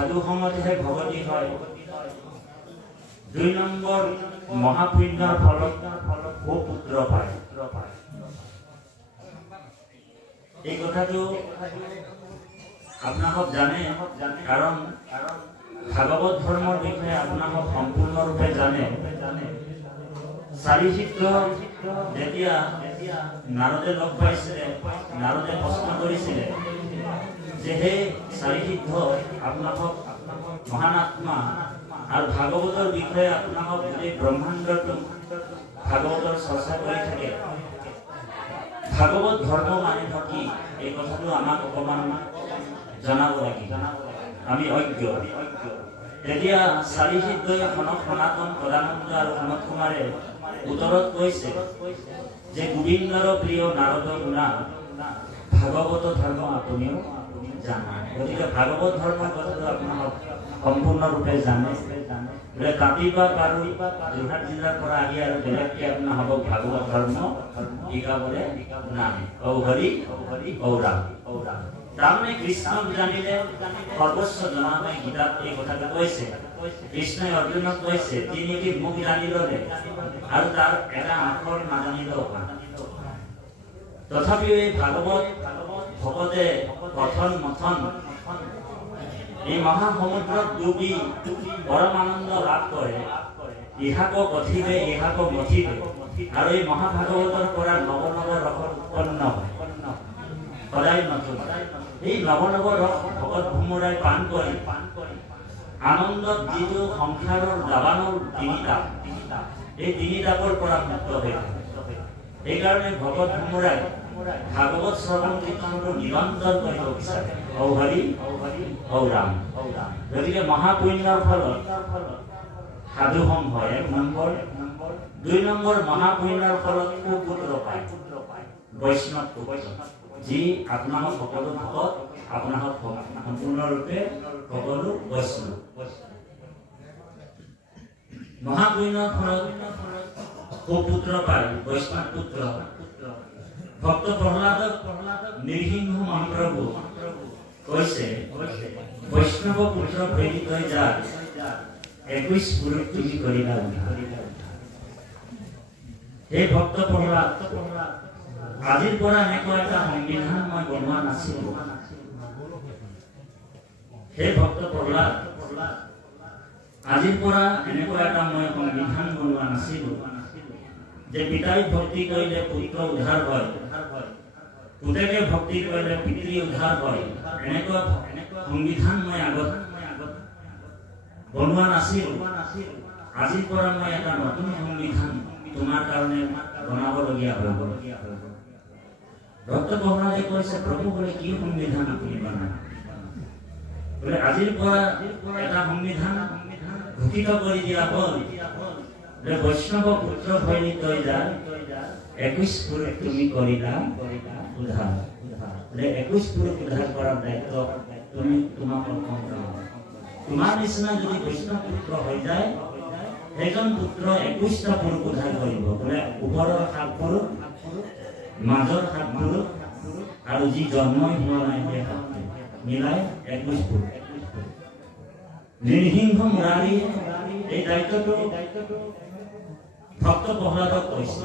সাধু সমাজহে ভগতী হয়। 2 নম্বৰ মহাপুণ্যৰ ফলত সুপুত্ৰ পায়। এই কথাটো আপোনালোক জানে, কাৰণ ভাগৱত ধৰ্মৰ বিষয়ে আপোনালোক সম্পূৰ্ণৰূপে জানে। চাৰিচিত্ৰ যেতিয়া নাৰদে লগ পাইছিলে, নাৰদে প্ৰশ্ন কৰিছিলে যে হে চাৰিচিত্ৰ, আপোনালোক মহান আত্মা আৰু ভাগৱতৰ বিষয়ে আপোনালোক গোটেই ব্ৰহ্মাণ্ডটো ভাগৱতৰ চৰ্চা কৰি থাকে, ভাগৱত ধৰ্ম মানে কি? এই কথাটো আমাক অকণমান জনাব লাগিব, আমি অজ্ঞ। তেতিয়া চাৰিচিত্ৰই সনাতন সদানন্দ আৰু সনত কুমাৰে উত্তৰত কৈছে যে গোবিন্দৰ প্ৰিয় নাৰদ গুণা ভাগৱত ধৰ্ম আপুনিও জানে। গতিকে ভাগৱত ধৰ্মৰ কথাটো আপোনালোক সম্পূৰ্ণৰূপে জানে। বোলে কাটিবা পাৰো যোৰহাট জিলাৰ পৰা আহি আৰু বেলেগকে আপোনালোকক ভাগৱত ধৰ্ম শিকাবলৈ নাই। ঔ হৰি ঔ ৰাম। তাৰমানে কৃষ্ণক জানিলে সৰ্বস্ব জনা হয়। গীতাত এই কথাটো কৈছে। কৃষ্ণই অৰ্জুনক কৈছে তিনিটি মুখ জানি ললে আৰু তাৰ এটা আখৰ নাজানিলেও হয়। তথাপিও এই ভাগৱত ভকতে কথন মথন এই মহাসমুদ্ৰত ডুবি পৰম আনন্দ লাভ কৰে। ইহাক কথিবে ইহাক মথিবে, আৰু এই মহাভাগৱতৰ পৰা নৱ নৱ ৰস উৎপন্ন হয়, সদায় নতুন। এই নৱ নৱ ৰস ভকত ভোমোৰাই পান কৰি আনন্দত যিটো সংসাৰৰ দাবানৰ তিনিটা, এই তিনিটাকৰ পৰা মুক্ত হৈ থাকে। সেইকাৰণে ভকত ভোমোৰাই ভাগৱত শ্ৰৱণ কীৰ্তনটো নিৰন্তৰ কৰিব বিচাৰে। ঔ হৰি ঔ ৰাম। গতিকে মহাপুণ্যৰ ফলত সাধুসং হয় 1 নম্বৰ। 2 নম্বৰ মহাপুণ্যৰ ফলত সুপুত্ৰ পায়, বৈষ্ণৱ পুত্ৰ, যি আপোনালোক সকলো ভকত, আপোনালোক সম্পূৰ্ণৰূপে সকলো বৈষ্ণৱ। মহাপুণ্যৰ ফলত সুপুত্ৰ পায়, বৈষ্ণৱ পুত্ৰ। ভক্ত প্ৰহ্লাদক নৃসিংহ মহাপ্ৰভু কৈছে বৈষ্ণৱ পুত্ৰ প্ৰেৰিত হৈ যায় 21 পুৰুষ তুমি কৰিলা উদ্ধাৰ। হে ভক্ত প্ৰহ্লাদ, আজিৰ পৰা এনেকুৱা এটা সংবিধান মই বনোৱা নাছিলো। হে ভক্ত প্ৰহ্লাদ, আজিৰ পৰা এনেকুৱা এটা মই সংবিধান বনোৱা নাছিলো যে পিতাই ভক্তি কৰিলে পুত্ৰ উদ্ধাৰ হয়, পুতেকে ভক্তি কৰিলে পিতৃ উদ্ধাৰ হয়। এনেকুৱা সংবিধান মই আগত বনোৱা নাছিলো। আজিৰ পৰা মই এটা নতুন সংবিধান তোমাৰ কাৰণে বনাবলগীয়া হৈ গ'ল। ভক্ত প্ৰহ্লাদে কৈছে প্ৰভু বোলে কি সংবিধান আপুনি বনায়? বোলে আজিৰ পৰা এটা সংবিধান ঘোষিত কৰি দিয়া হ'ল যে বৈষ্ণৱ পুত্ৰ হৈ তই যা 21 পুৰুষ তুমি কৰিলা উদ্ধাৰ। 21 পুৰুষ উদ্ধাৰ কৰাৰ দায়িত্ব তুমি তোমাক অৰ্পণ কৰা। তোমাৰ নিচিনা যদি বৈষ্ণৱ পুত্ৰ হৈ যায়, সেইজন পুত্ৰ 21টা পুৰুষ উদ্ধাৰ কৰিব। বোলে ওপৰৰ 7 পুৰুষ, মাজৰ 7 পুৰুষ, আৰু যি জন্মই হোৱা নাই সেই 7 মিলাই 21 পুৰুষ। নৃসিংহ মুৰাৰী এই দায়িত্বটো ভক্ত প্ৰহ্লাদক কৈছে।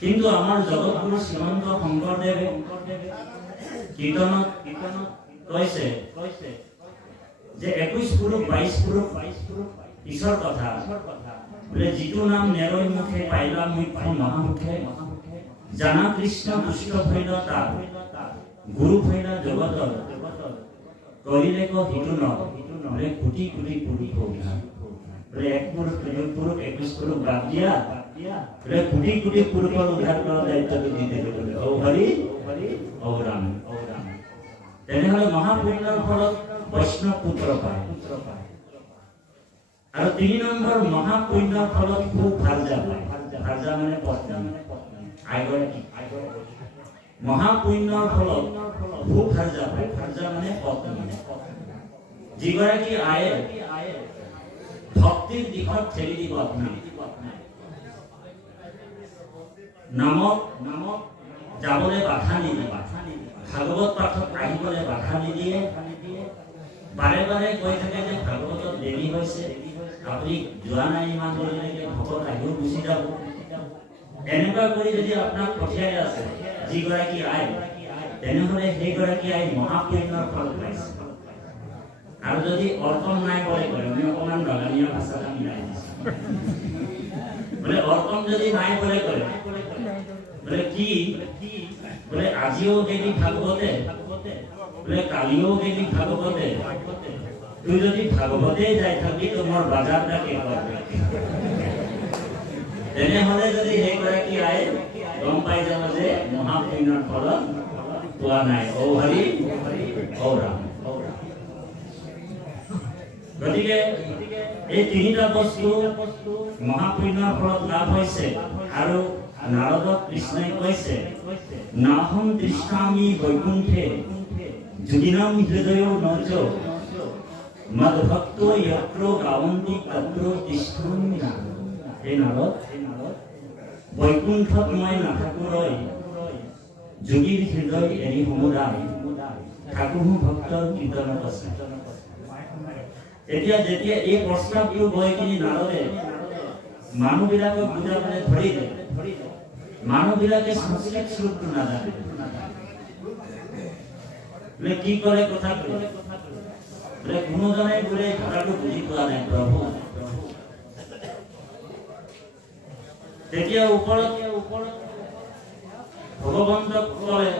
কিন্তু আমাৰ জগতগুৰু শ্ৰীমন্ত শংকৰদেৱে কীৰ্তনত কৈছে যে 21 পুৰুষ 22 পুৰুষ পিছৰ কথা। বোলে যিটো নাম নেৰৈ মুখে পাইলা মুখ্য মহামুখে, জানা কৃষ্ণ দুষ্ট ভৈল তাক, গুৰু ভৈলা জগতৰ কৰিলে ক হিতু ন। বোলে কোটি কোটি পুৰুষ উদ্ধাৰ। বোলে 1 পুৰুষ 2 পুৰুষ 21 পুৰুষ বাদ দিয়া, বোলে কোটি কোটি পুৰুষৰ উদ্ধাৰ কৰাৰ দায়িত্বটো দি দিলে। বোলে ঔ হৰি ঔ ৰাম। তেনেহ'লে মহাপুণ্যৰ ফলত বৈষ্ণৱ পুত্ৰ পায়। আৰু 3 নম্বৰ মহাপুণ্যৰ ফলত সুভাৰ্যা পায়। ভাৰ্যা মানে পত্নী, আইগৰাকী। মহাপুণ্যৰ ফলত সুভাৰ্যা পায়। ভাৰ্যা মানে পত্নী, যিগৰাকী আয়ে ভক্তিৰ দিশত ঠেলি দিব আপোনাক, নামক যাবলৈ বাধা নিদিব, ভাগৱত পাঠত আহিবলৈ বাধা নিদিয়ে, বাৰে বাৰে কৈ থাকে যে ভাগৱতত দেৰি হৈছে, আপুনি যোৱা নাই ইমান দেৰিলৈকে, ভকত আহিও গুচি যাব। এনেকুৱা কৰি যদি আপোনাক পঠিয়াই আছে যিগৰাকী আই, তেনেহ'লে সেইগৰাকী আই মহাপুণ্যৰ ফল পাইছে। আৰু যদি অৰ্পণ নাই বলে কয়, আমি অকণমান বাগানীয়া ভাষাত মিলাই দিছোঁ, বোলে অৰ্পণ যদি নাই বলে কয়, বোলে কি বোলে আজিও গেলি ভাগৱতে, বোলে কালিও গেলি ভাগৱতে, তুই যদি ভাগৱতে যাই থাকি তোমাৰ বাজাৰটাকে কৰবে। তেনেহ'লে যদি সেইগৰাকী আই গম পাই যাব যে মহাপুণ্যৰ ফল পোৱা নাই। ঔ হৰি ঔ ৰাম। গতিকে এই তিনিটা বস্তু মহাপুণ্যৰ ফলত লাভ হৈছে। আৰু নাৰদক কৃষ্ণই কৈছে, নাহম তৃষ্ণামি বৈকুণ্ঠে যুদিনাম হৃদয় নচ মদভক্ত যত্ৰ গাৱন্তি তত্ৰ তিষ্ঠন্মি নাম। এই নাৰদ, বৈকুণ্ঠত মই নাথাকোঁৰৈ যোগীৰ হৃদয় এৰি সমুদায় থাকোঁ ভক্তৰ কীৰ্তনত আছে। এতিয়া যেতিয়া এই প্ৰস্তাৱটো গৈ কিনি নাৰদে মানুহবিলাকক বুজাবলৈ ধৰিলে, মানুহবিলাকে সংস্কৃত শ্লোকটো নাজানে, বোলে কি কৰে কথা বোলে কোনোজনে বোলে কথাটো বুজি পোৱা নাই প্ৰভু। তেতিয়া ওপৰত ভগৱন্তক কলে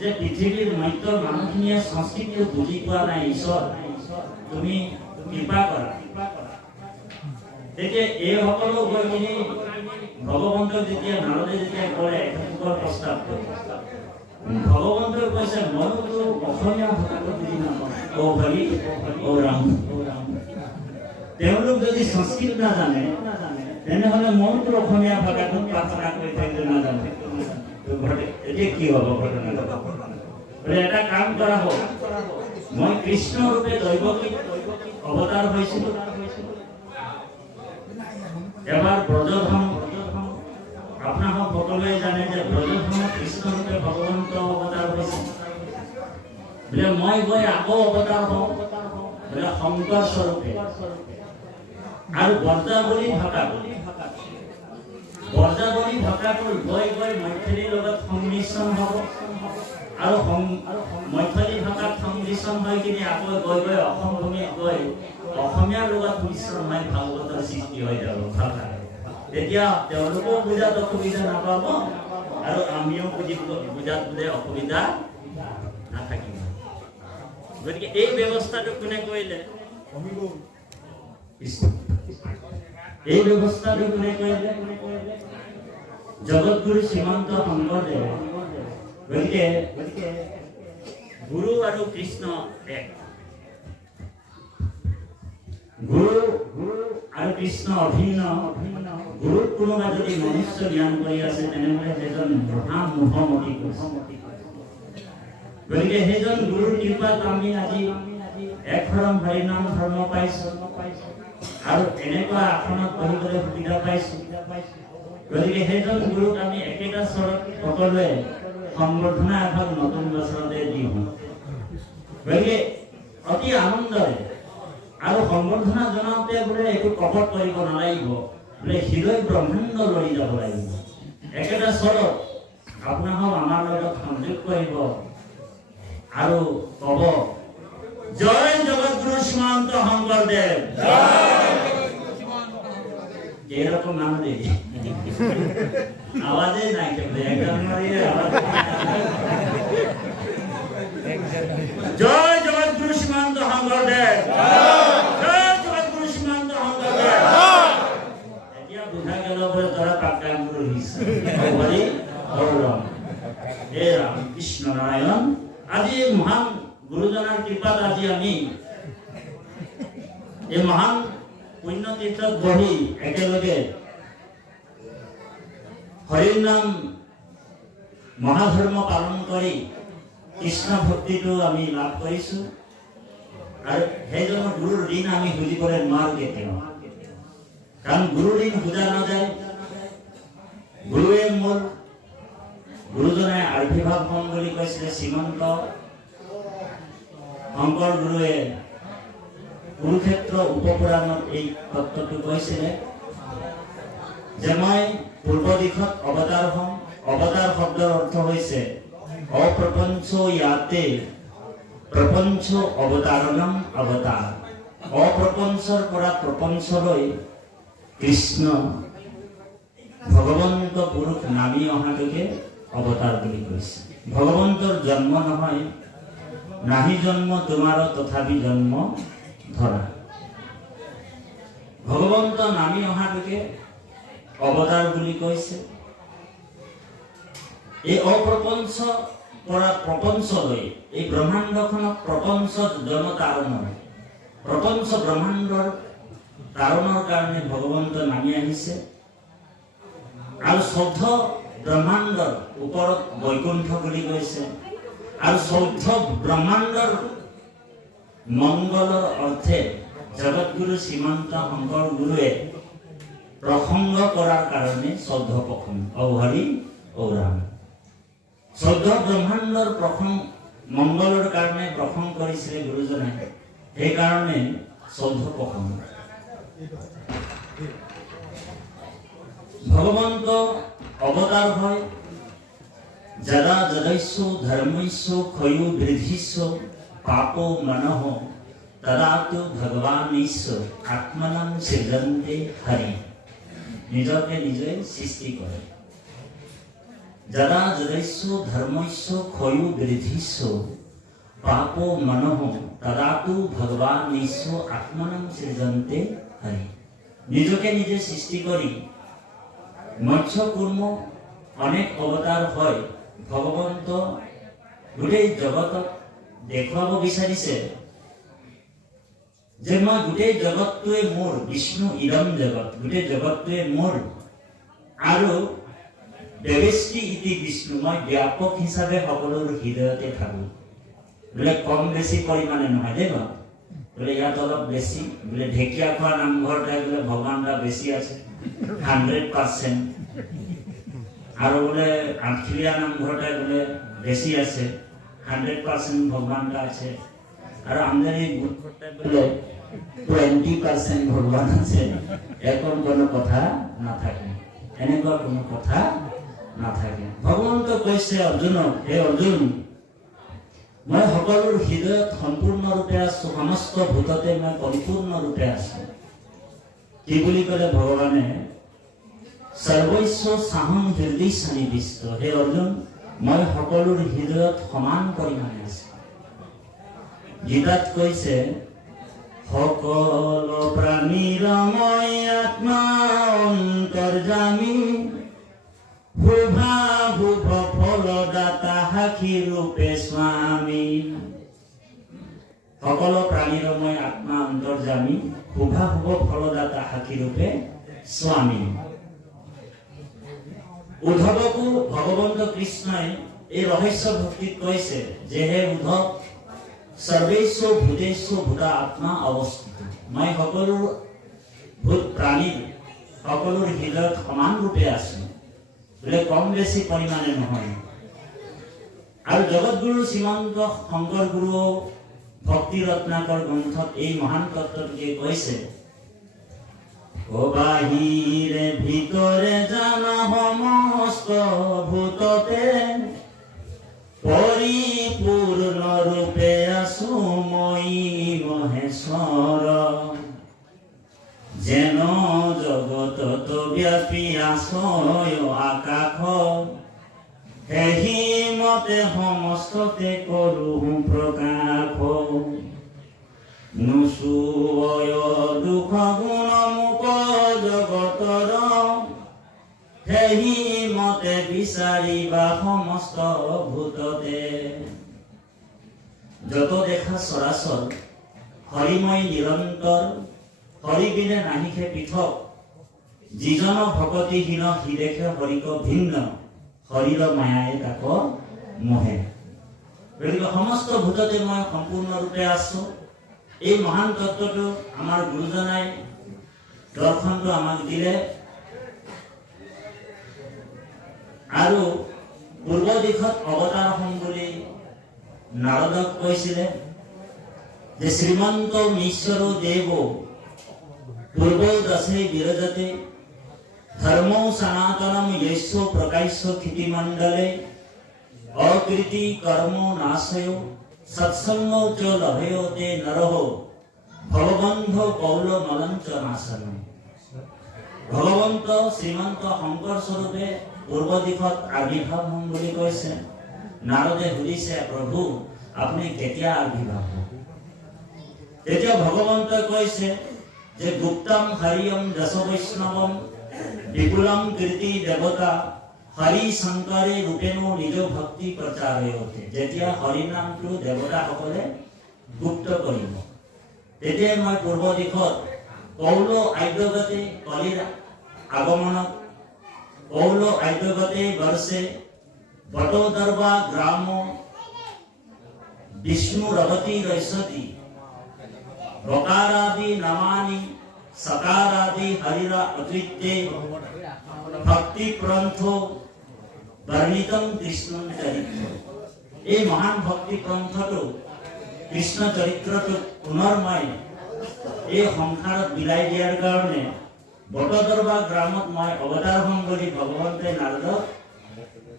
যে পৃথিৱীৰ মধ্যৰ মানুহখিনিয়ে সংস্কৃতটো বুজি পোৱা নাই, ঈশ্বৰ তুমি কৃপা কৰা। তেতিয়া এই সকলো গৈ কিনি ভগৱন্তক যেতিয়া নাৰদে যেতিয়া কৰে এখেতৰ প্ৰস্তাৱটো, ভগৱন্তই কৈছে মইতো অসমীয়া ভাষাটো বুজি নাপাওঁ, ঔ হৰি ঔ ৰাম। তেওঁলোক যদি সংস্কৃত নাজানে তেনেহ'লে মইতো অসমীয়া ভাষাটোত প্ৰাৰ্থনা কৰি থাকিলে নাজানো, এতিয়া কি হ'ব ঘটনাটো? এটা কাম কৰা হওক, মই কৃষ্ণ ৰূপে দৈৱকীত অৱতাৰ হৈছিলোঁ। এবাৰ ব্ৰজধাম, আপোনালোক সকলোৱে জানে যে ব্ৰজধামত কৃষ্ণ ৰূপে ভগৱন্ত অৱতাৰ হৈছিল। বোলে মই গৈ আকৌ অৱতাৰ হওঁ বোলে শংকৰ স্বৰূপে। আৰু বৰ্জাৱলী ভাষাটো গৈ গৈ মৈথিলীৰ লগত সংমিশ্ৰণ হ'ব, আৰু মৈথিলী ভাষাত সংমিশ্ৰণ হৈ কিনি আকৌ গৈ গৈ অসম ভূমিত গৈ অসমীয়াৰ লগত মিশ্ৰণ হৈ ভাগৱতৰ সৃষ্টি হৈ যাব ভাষা। তেতিয়া তেওঁলোকেও বুজাত অসুবিধা নাপাব আৰু আমিও বুজাত বোলে অসুবিধা নাথাকিব। গতিকে এই ব্যৱস্থাটো কোনে কৰিলে? এই ব্যৱস্থাটো কোনে কৰিলে? জগতগুৰু শ্ৰীমন্ত শংকৰদেৱ। গতিকে গুৰু আৰু কৃষ্ণ এক, গুৰু আৰু কৃষ্ণ অভিন্ন। গুৰুত কোনোবা যদি মনুষ্য জ্ঞান কৰি আছে তেনেহ'লে সেইজন মহামোহমতি কৰিছে। গতিকে সেইজন গুৰুৰ কৃপাত আমি আজি এক শৰণ হৰিনাম ধৰ্ম পাইছোঁ আৰু এনেকুৱা আসনত বহিবলৈ সুবিধা পাইছোঁ। গতিকে সেইজন গুৰুক আমি একেটা স্বৰত সকলোৱে সম্বৰ্ধনা এভাগ নতুন বছৰতে দিওঁ। গতিকে অতি আনন্দৰে আৰু সম্বৰ্ধনা জনাওঁতে বোলে একো কপট কৰিব নালাগিব, বোলে হৃদয় ব্ৰহ্মাণ্ড লৈ যাব লাগিব। একেটা স্বৰত আপোনালোক আমাৰ লগত সংযোগ কৰিব আৰু ক'ব, জয় জগতগুৰু শ্ৰীমন্ত শংকৰদেৱ। এরকম নাম দেখি আওয়াজে নাই কেবলে একদম জয় জগতগুরু শ্রীমন্ত শংকরদেব, জয় জগতগুরু শ্রীমন্ত শংকরদেব। এতিয়া বুঝা গেল বলে তারা পাক্কা গুরু হিসে হরি হরম হে রাম কৃষ্ণ নারায়ণ। আজি মহান গুৰুজনাৰ কৃপাত আজি আমি এই মহান পুণ্যতীৰ্থত বহি একেলগে হৰিৰ নাম মহাধৰ্ম পালন কৰি কৃষ্ণ ভক্তিটো আমি লাভ কৰিছোঁ। আৰু সেইজন গুৰুৰ ঋণ আমি সুধিবলৈ নোৱাৰোঁ কেতিয়াও, কাৰণ গুৰুৰ ঋণ সোধা নাযায়। গুৰুৱে মূল, গুৰুজনে আবিৰ্ভাৱ হম বুলি কৈছিলে। শ্ৰীমন্ত শংকৰ গুৰুৱে কুৰুক্ষেত্ৰ উপপুৰাণত এই তত্ত্বটো কৈছিলে যে মই পূৰ্ব দিশত অৱতাৰ হম। অৱতাৰ শব্দৰ অৰ্থ হৈছে অপ্ৰপঞ্চ ইয়াতে প্ৰপঞ্চ অৱতাৰণম অৱতাৰ। অপ্ৰপঞ্চৰ পৰা প্ৰপঞ্চলৈ কৃষ্ণ ভগৱন্ত পুৰুষ নামি অহাটোকে অৱতাৰ বুলি কৈছে। ভগৱন্তৰ জন্ম নহয়, নাহি জন্ম তোমাৰ তথাপি জন্ম ধৰা। ভগৱন্ত নামি অহাটোকে অৱতাৰ বুলি কৈছে। এই অপ্ৰপঞ্চ পৰা প্ৰপঞ্চলৈ, এই ব্ৰহ্মাণ্ডখনক প্ৰপঞ্চ জনতাৰণৰ, প্ৰপঞ্চ ব্ৰহ্মাণ্ডৰ তাৰণৰ কাৰণে ভগৱন্ত নামি আহিছে। আৰু চৌধ্য ব্ৰহ্মাণ্ডৰ ওপৰত বৈকুণ্ঠ বুলি কৈছে। আৰু চৌধ্য ব্ৰহ্মাণ্ডৰ মংগলৰ অৰ্থে জগতগুৰু শ্ৰীমন্ত শংকৰ গুৰুৱে প্ৰসংগ কৰাৰ কাৰণে চৌধ্য প্ৰসংগ ঔহৰি ঔৰাম। চৌধ্য ব্ৰহ্মাণ্ডৰ মংগলৰ কাৰণে প্ৰসংগ কৰিছিলে গুৰুজনে, সেইকাৰণে চৌধ্য প্ৰসংগ। ভগৱন্ত অৱতাৰ হয় যদা যদস্য ধৰ্মস্য ক্ষয়ো বৃদ্ধিস্য পাপো মনঃ তদাতু ভগৱানিস্য আত্মনং সৃজন্তে হৰি। নিজকে নিজে সৃষ্টি কৰে। যদা যদস্য ধৰ্মস্য ক্ষয়ো বৃদ্ধিস্য পাপো মনঃ তদাতু ভগৱানিস্য আত্মনং সৃজন্তে হৰি। নিজকে নিজে সৃষ্টি কৰি মৎস্য কুৰ্ম অনেক অৱতাৰ হয় ভগৱন্ত গোটেই জগতক দেখুৱাব বিচাৰিছে যে মই গোটেই জগতটোৱে মোৰ, বিষ্ণু ইদম জগত, গোটেই জগতটোৱে মোৰ। আৰু দেৱেষ্টি ইতি বিষ্ণু, মই ব্যাপক হিচাপে সকলোৰ হৃদয়তে থাকো। বোলে কম বেছি পৰিমাণে নহয় দেই বাৰু, বোলে ইয়াত অলপ বেছি, বোলে ঢেকীয়া খোৱা নামঘৰতে বোলে ভগৱান দা বেছি আছে 100%, আৰু বোলে আঠখিলীয়া নামঘৰতে বোলে বেছি আছে 100% ভগৱান দা আছে, আৰু আমদানি গোটতে বোলে 20% ভগৱান আছে। এখন কোনো কথা নাথাকে, এনেকুৱা কোনো কথা নাথাকে। ভগৱন্ত কৈছে অৰ্জুনক, হে অৰ্জুন, মই সকলোৰ হৃদয়ত সম্পূৰ্ণৰূপে আছো, সমস্ত ভূততে মই পৰিপূৰ্ণৰূপে আছো। কি বুলি ক'লে ভগৱানে? সৰ্বস্ব সাহং হৃদয় সন্নিবিষ্ট। হে অৰ্জুন, মই সকলোৰ হৃদয়ত সমান পৰিমাণে আছো। গীতাত কৈছে সকলো প্ৰাণীৰ মই আত্মা অন্তৰ্যামী, শুভাশুভ ফলদাতা সাক্ষী ৰূপে স্বামী। সকলো প্ৰাণীৰ মই আত্মা অন্তৰ্যামী, শুভাশুভ ফলদাতা সাক্ষী ৰূপে স্বামী। উদ্ধৱকো ভগৱন্ত কৃষ্ণই এই ৰহস্য ভক্তিত কৈছে যে হে উদ্ধৱ, সৰ্বেশ্ব ভূতেশ্ব ভূতা আত্মা অৱস্থিত। মই সকলো ভূত প্ৰাণীৰ সকলোৰ হৃদয়ত সমান ৰূপে আছো, বোলে কম বেছি পৰিমাণে নহয়। আৰু জগতগুৰু শ্ৰীমন্ত শংকৰ গুৰু ভক্তি ৰত্নাকৰ গ্ৰন্থত এই মহান তত্ত্বটোকে কৈছে, ও বাহিৰে ভিতৰে জানা সমস্ত ভূততে, পৰিপূৰ্ণ ৰূপে আছো মই মহেশ্বৰ। যেন জগতত ব্যাপী আছয় আকাশ, সেই মতে সমস্ততে কৰো প্ৰকাশ। নুচুয় দুখ গুণ মুক জগতৰ, সেই মতে বিচাৰিবা সমস্ত ভূততে। যত দেখা চৰাচৰ হৰিময় নিৰন্তৰ, হৰি বিনে নাহিকে পৃথক। যিজন ভকতিহীন সি দেখে হৰিক ভিন্ন, হৰিৰ মায়াই তাক মোহে। গতিকে সমস্ত ভূততে মই সম্পূৰ্ণৰূপে আছো। এই মহান তত্ত্বটো আমাৰ গুৰুজনাই দৰ্শনটো আমাক দিলে। আৰু পূৰ্ব দিশত অৱতাৰ হম বুলি নাৰদক কৈছিলে যে শ্ৰীমন্ত ঈশ্বৰ দেৱ পূৰ্ব দশে বিৰজতে ধৰ্ম সনাতনম য়েস্য প্ৰকাশ্য ক্ষিতিমণ্ডলে অকৃতি কৰ্ম নাশয় সৎসঙ্গ চ লভয়তে নৰহ ভগবন্ধ কৌল মলঞ্চ নাশন। ভগৱন্ত শ্ৰীমন্ত শংকৰ স্বৰূপে পূৰ্ব দিশত আবিৰ্ভাৱ হম বুলি কৈছে। নাৰদে সুধিছে প্ৰভু আপুনি কেতিয়া আবিৰ্ভাৱ হ'ব? তেতিয়া ভগৱন্তই কৈছে যে গুপ্তম হৰিয়ম দশ বৈষ্ণৱম বিপুলম কীৰ্তি দেৱতা হৰি শংকৰে ৰূপেনো নিজ ভক্তি প্ৰচাৰয়তে। যেতিয়া হৰি নামটো দেৱতাসকলে গুপ্ত কৰিব তেতিয়া মই পূৰ্ব দিশত কৌল আদ্যগতে কলিৰ আগমনত কৌল আদ্যগতে বৰ্ষে বটোদৰ্বা গ্ৰাম বিষ্ণু ৰৱতী ৰৈসতি বকাৰাদি নামানি সকাৰাদি হৰিৰা অকৃত্যে ভক্তি পন্থ বৰ্ণিতম কৃষ্ণ চৰিত্ৰ। এই মহান ভক্তি পন্থটো কৃষ্ণ চৰিত্ৰটো পুনৰ্ময় এই সংসাৰত বিলাই দিয়াৰ কাৰণে বটদৰ্বা গ্ৰামত মই অৱতাৰ হম বুলি ভগৱন্তই নাৰদক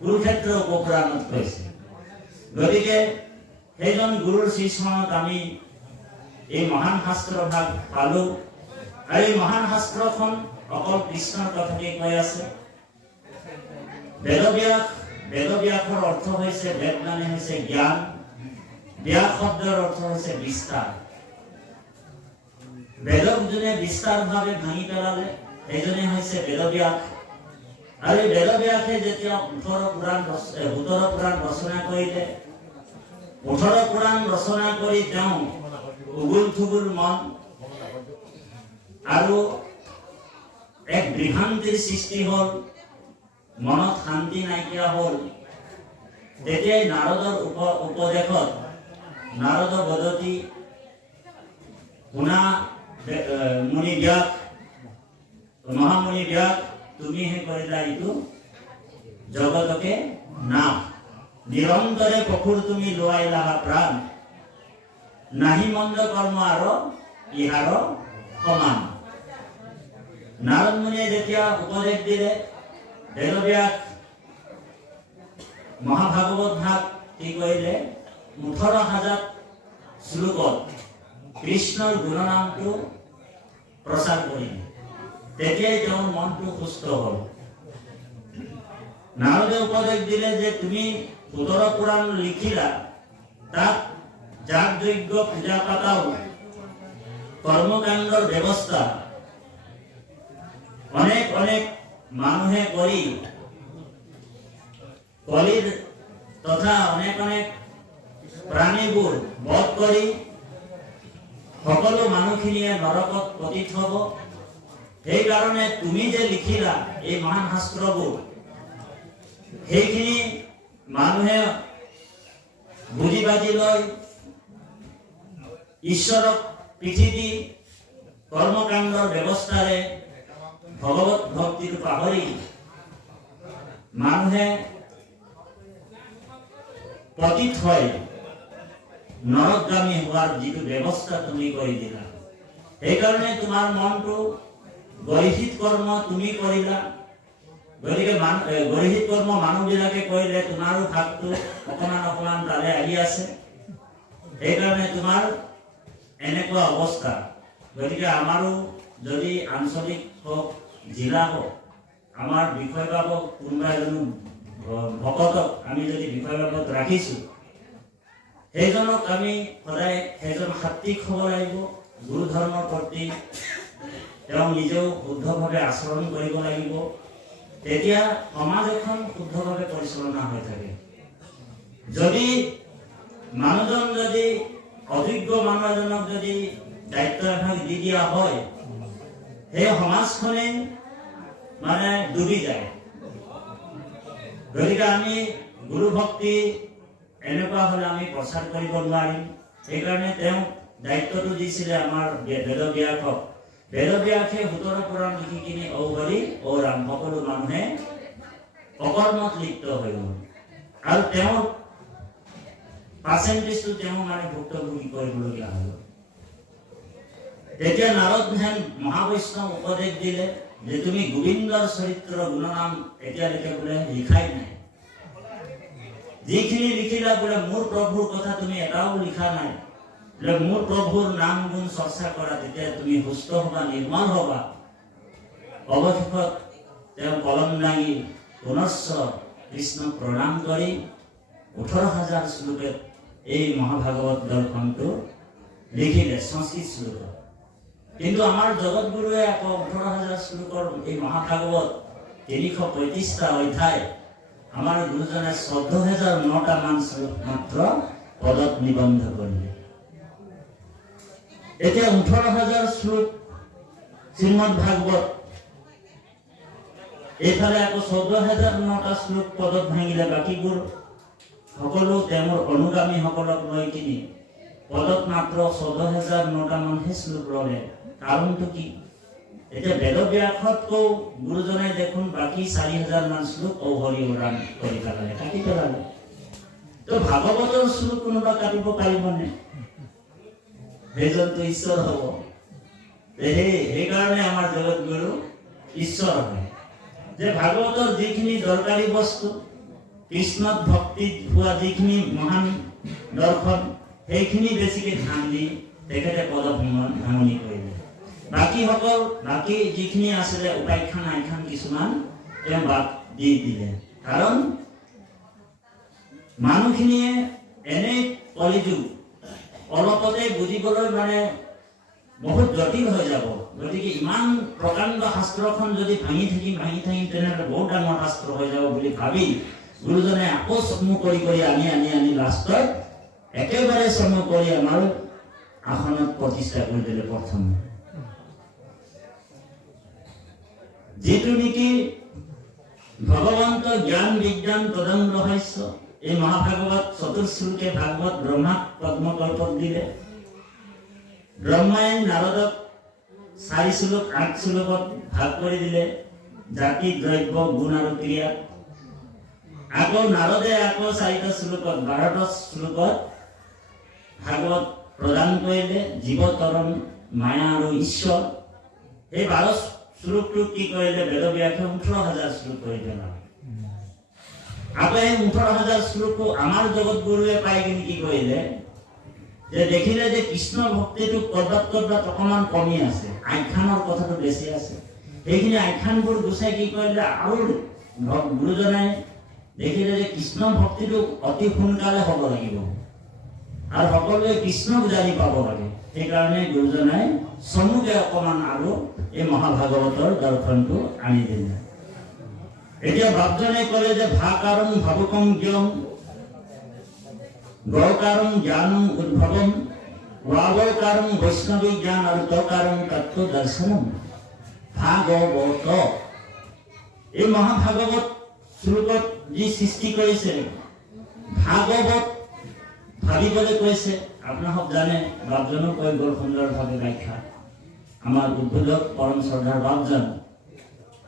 কুৰুক্ষেত্ৰ উপপুৰাণত কৈছে। গতিকে সেইজন গুৰুৰ শ্ৰীচৰণত আমি এই মহান শাস্ত্ৰ ভাগ পালো। আৰু এই মহান শাস্ত্ৰখন অকল কৃষ্ণৰ কথাকে কৈ আছে। বেদব্যাসৰ অৰ্থ হৈছে বেদ মানে হৈছে জ্ঞান, ব্যাস শব্দৰ অৰ্থ হৈছে বিস্তাৰ। বেদক যোনে বিস্তাৰভাৱে ভাঙি পেলালে সেইজনে হৈছে বেদব্যাস। আৰু এই বেদব্যাসে যেতিয়া 17 পুৰাণ ৰচনা কৰিলে, 18 পুৰাণ ৰচনা কৰি তেওঁ উগুল থুগুল মন আৰু এক বিভ্ৰান্তিৰ সৃষ্টি হল, মনত শান্তি নাইকিয়া হল। তেতিয়াই নাৰদৰ উপদেশত নাৰদ বদতি শুনা মুনি ব্যাস মহামুনি ব্যাস তুমিহে কৰিলা এইটো জগতকে নাশ, নিৰন্তৰে পশুৰ তুমি লোৱাইলা প্ৰাণ, নাহি মন্দ কৰ্ম আৰু ইহাৰ সমান। নাৰদ মুনিয়ে যেতিয়া উপদেশ দিলে, বেদব্যাস মহাভাগৱত ভাগ কি কৰিলে 18,000 শ্লোকত কৃষ্ণৰ গুণনামটো প্ৰচাৰ কৰিলে। তেতিয়াই তেওঁৰ মনটো সুস্থ হল। নাৰদে উপদেশ দিলে যে তুমি 17 পুৰাণ লিখিলা, তাত যাগ যজ্ঞ পূজা পাতাও কৰ্মকাণ্ডৰ ব্যৱস্থা অনেক মানুহে কৰি কলিৰ তথা অনেক প্ৰাণীবোৰ বধ কৰি সকলো মানুহখিনিয়ে নৰকত পতিত হ'ব। সেইকাৰণে তুমি যে লিখিলা এই মহান শাস্ত্ৰবোৰ, সেইখিনি মানুহে বুজি বাজি লৈ ঈশ্বৰক পিঠি দি কৰ্মকাণ্ডৰ ব্যৱস্থাৰে ভগৱত ভক্তিৰ পাহৰি মানুহে পতিত হয় নৰকগামী হোৱাৰ যিটো ব্যৱস্থা তুমি কৰি দিলা, সেইকাৰণে তোমাৰ মনটো গৰিহিত কৰ্ম তুমি কৰিলা। গতিকে গৰিহিত কৰ্ম মানুহবিলাকে কৰিলে তোমাৰো ভাগটো অকণমান তালে আহি আছে। সেইকাৰণে তোমাৰ এনেকুৱা অৱস্থা। গতিকে আমাৰো যদি আঞ্চলিক হওক জিলা হওক, আমাৰ বিষয়বাবক কোনোবা এজন ভকতক আমি যদি বিষয়বাবত ৰাখিছোঁ, সেইজনক আমি সদায় সেইজন সাত্বিক হ'ব লাগিব। গুৰু ধৰ্মৰ প্ৰতি তেওঁ নিজেও শুদ্ধভাৱে আচৰণ কৰিব লাগিব। তেতিয়া সমাজ এখন শুদ্ধভাৱে পৰিচালনা হৈ থাকে। যদি মানুহজন যদি অযোগ্য মানুহ এজনক যদি দায়িত্ব এভাগ দি দিয়া হয়, সেই সমাজখনে মানে ডুবি যায়। গতিকে আমি গুৰু ভক্তি এনেকুৱা হলে আমি প্ৰচাৰ কৰিব নোৱাৰিম। সেইকাৰণে তেওঁ দায়িত্বটো দিছিলে আমাৰ বেদব্যাসক। বেদব্যাসে 17 পুৰাণ লিখি কিনি ঔ হৰি ঔ ৰাম সকলো মানুহে অকৰ্মত লিপ্ত হৈ গ'ল। আৰু তেওঁৰ পাৰ্চেণ্টেজটো তেওঁ মানে ভুক্তভোগী কৰিবলগীয়া হ'ল। তেতিয়া নাৰদ হেন মহাবৈষ্ণৱ উপদেশ দিলে যে তুমি গোবিন্দৰ চৰিত্ৰ গুণনাম এতিয়ালৈকে বোলে লিখাই নাই, যিখিনি লিখিলা বোলে মোৰ প্ৰভুৰ কথা তুমি এটাও লিখা নাই, বোলে মোৰ প্ৰভুৰ নাম গুণ চৰ্চা কৰা, তেতিয়া তুমি সুস্থ হবা, নিৰ্মল হবা। অৱশেষত তেওঁ কলম দাঙি পুনশ্চ কৃষ্ণক প্ৰণাম কৰি 18,000 শ্লোকে এই মহাভাগৱত দৰ্শনটো লিখিলে সংস্কৃত শ্লোকত। কিন্তু আমাৰ জগতগুৰুৱে আকৌ 18,000 শ্লোকৰ এই মহাভাগৱত 335টা অধ্যায় আমাৰ গুৰুজনে 14,009টা মান শ্লোক মাত্ৰ পদত নিবন্ধ কৰিলে। এতিয়া 18,000 শ্লোক শ্ৰীমদ ভাগৱত, এইফালে আকৌ 14,009টা শ্লোক পদত ভাঙিলে। বাকীবোৰ সকলো তেওঁৰ অনুগামীসকলক লৈ কিনি পদত মাত্ৰ 14,009টা মানহে শ্লোক ল'লে। কাৰণটো কি? এতিয়া বেদব্যাসতকৈ গুৰুজনে দেখোন বাকী 4,000 মান শ্লোক অহৰি উৰাণ কৰি পেলালে, কাটি পেলালে। তো ভাগৱতৰ শ্লোক কোনোবা কাটিব পাৰিবনে? সেইজনটো ঈশ্বৰ হ'ব। সেইকাৰণে আমাৰ জগতগুৰু ঈশ্বৰ হয়, যে ভাগৱতৰ যিখিনি দৰকাৰী বস্তু, কৃষ্ণত ভক্তিত হোৱা যিখিনি মহান দৰ্শন, সেইখিনি বেছিকে ধ্যান দি তেখেতে পদ ভাঙনি কৰিলে। বাকী যিখিনি আছিলে উপাখ্যান আখ্যান কিছুমান তেওঁ বাদ দি দিলে। কাৰণ মানুহখিনিয়ে এনেই কলিযুগ অলপতে বুজিবলৈ মানে বহুত জটিল হৈ যাব। গতিকে ইমান প্ৰকাণ্ড শাস্ত্ৰখন যদি ভাঙি থাকিম তেনেহ'লে বহুত ডাঙৰ শাস্ত্ৰ হৈ যাব বুলি ভাবি গুৰুজনে আকৌ চমু কৰি আনি লাষ্টত একেবাৰে চমু কৰি আমাৰ আসনত প্ৰতিষ্ঠা কৰি দিলে। প্ৰথম যিটো নেকি ভগৱন্ত জ্ঞান বিজ্ঞান তদং ৰহস্য, এই মহাভাগৱত চতুশ্লোকে ভাগৱত ব্ৰহ্মাক পদ্মকল্পত দিলে। ব্ৰহ্মাই নাৰদক 4 শ্লোক 8 শ্লোকত ভাগ কৰি দিলে, জাতি দ্ৰব্য গুণ আৰু ক্ৰিয়াত। আকৌ নাৰদে আকৌ 4টা শ্লোকত 12টা শ্লোকত ভাগৱত প্ৰদান কৰিলে, জীৱতৰণ মায়া আৰু ঈশ্বৰ। এই 12 শ্লোকটো কি কৰিলে? বেদব্যাসে 18,000 শ্লোক কৰি পেলালে। আকৌ এই 18,000 শ্লোকো আমাৰ জগতগুৰুৱে পাই কিনি কি কৰিলে? যে দেখিলে যে কৃষ্ণ ভক্তিটো কৰবাত অকণমান কমি আছে, আখ্যানৰ কথাটো বেছি আছে। সেইখিনি আখ্যানবোৰ গুচাই কি কৰিলে? আৰু গুৰুজনাই দেখিলে যে কৃষ্ণ ভক্তিটো অতি সোনকালে হ'ব লাগিব আৰু সকলোৱে কৃষ্ণক জানি পাব লাগে। সেইকাৰণে গুৰুজনাই চমুকে অকণমান আৰু এই মহাভাগৱতৰ দৰ্শনটো আনি দিলে। এতিয়া বাপজনে ক'লে যে ভাকাৰং ভাবুকং জ্ঞং গকাৰং জ্ঞানং উদ্ভৱম ৱাবকাৰং বৈষ্ণৱী জ্ঞান আৰু তকাৰং তত্ত্ব দৰ্শনম। ভাগৱত এই মহাভাগৱত শ্লোকত যি সৃষ্টি কৰিছে, ভাগৱত ভাবিবলৈ কৈছে। আপোনালোক জানে, বাপজনো কৈ গ'ল সুন্দৰভাৱে ব্যাখ্যা, আমাৰ উদ্বোধক পৰম শ্ৰদ্ধাৰ বাপজন।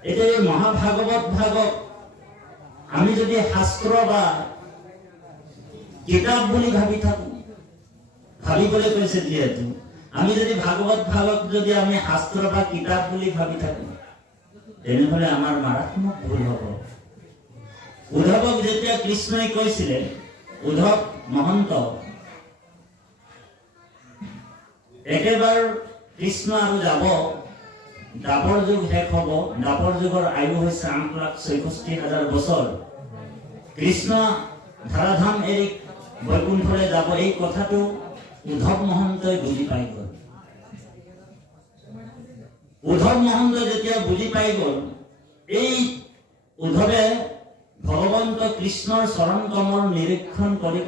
এতিয়া এই মহাভাগৱত ভাগত আমি যদি শাস্ত্ৰ বা কিতাপ বুলি ভাবি থাকো, ভাবিবলৈ কৈছে যিহেতু, আমি যদি ভাগৱত ভাগত যদি আমি শাস্ত্ৰ বা কিতাপ বুলি ভাবি থাকো, তেনেহ'লে আমাৰ মাৰাত্মক ভুল হ'ব। উদ্ধৱক যেতিয়া কৃষ্ণই কৈছিলে, উদ্ধৱ মহন্ত একেবাৰ কৃষ্ণ আৰু যাব, দাপৰ যুগ শেষ হ'ব, দাপৰ যুগৰ আয়ু হৈছে 8,64,000 বছৰ, কৃষ্ণ ধাৰাধাম এৰি বৈকুণ্ঠলৈ যাব, এই কথাটো উদ্ধৱ মহন্তই বুজি পাই গ'ল। উদ্ধৱ মহন্ত যেতিয়া বুজি পাই গ'ল, এই উদ্ধৱে ভগৱন্ত কৃষ্ণৰ চৰণ কমল নিৰীক্ষণ কৰি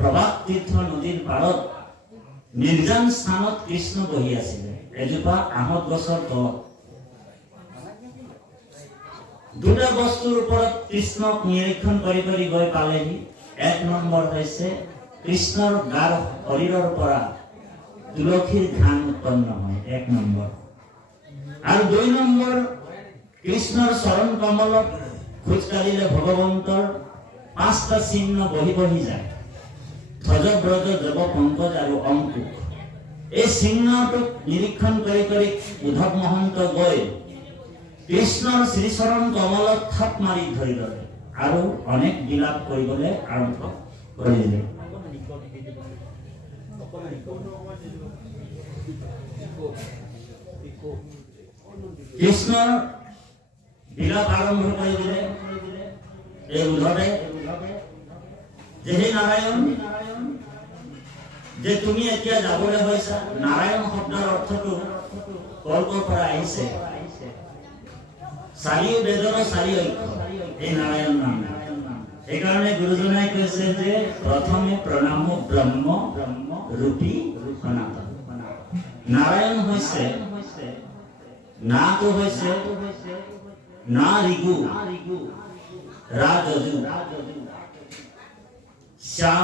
প্ৰবাহ তীৰ্থ নদীৰ পাৰত নিৰ্জন স্থানত কৃষ্ণ বহি আছিলে, এজোপা আহত গছৰ তলত। দুটা বস্তুৰ ওপৰত কৃষ্ণক নিৰীক্ষণ কৰি গৈ পালেহি। 1 নম্বৰ হৈছে কৃষ্ণৰ গাৰ শৰীৰৰ পৰা তুলসীৰ ঘান উৎপন্ন হয়, 1 নম্বৰ। আৰু 2 নম্বৰ, কৃষ্ণৰ চৰণ কমলত খোজ কাঢ়িলে ভগৱন্তৰ পাঁচটা চিহ্ন বহি বহি যায় ধ্বজ ব্ৰজ দেৱ পংকজ আৰু অংকুশ এই চিহ্নটোক নিৰীক্ষণ কৰি কৰি উদ্ধৱ মহন্ত গৈ কৃষ্ণৰ শ্ৰীচৰণ কমলত থাপ মাৰি ধৰি ল'লে আৰু অনেক বিলাপ কৰিবলৈ আৰম্ভ কৰিলে কৃষ্ণৰ বিলাপ আৰম্ভ কৰি দিলে এই উদ্ধৱে যে হে নাৰায়ণ যে তুমি এতিয়া যাবলৈ হৈছা নাৰায়ণ শব্দৰ অৰ্থটো কল্পৰ পৰা আহিছে চাৰিও বেদৰ চাৰি অক্ষৰ এই নাৰায়ণ নাম সেইকাৰণে গুৰুজনাই কৈছে যে প্ৰথমে প্ৰণাম ব্ৰহ্ম ৰূপী সনাতন নাৰায়ণ হৈছে নাটো হৈছে না ঋগু ৰা যজু শা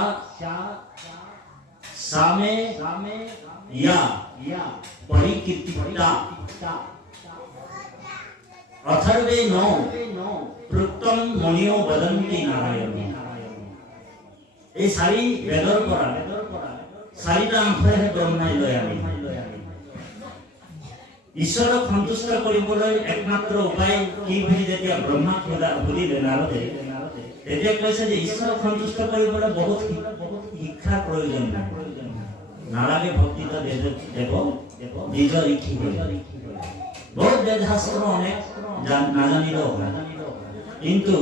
सामे या परिकीर्तिता अथर्वे नो प्रोक्तम मुनियो वदन्ति नारायण এই চাৰি বেদৰ পৰা চাৰিটা অংশহে ব্ৰহ্মাই লৈ আনি ঈশ্বৰক সন্তুষ্ট কৰিবলৈ একমাত্ৰ উপায় কি বুলি যেতিয়া ব্ৰহ্মাক সুধিলে নাৰদে তেতিয়া কৈছে যে ঈশ্বৰক সন্তুষ্ট কৰিবলৈ বহুত শিক্ষাৰ প্ৰয়োজন নাই নালাগে ভক্তিত দেৱ নিজ লিখি বহুত বেদ শাস্ত্ৰ অনেক নাজানিলেও কিন্তু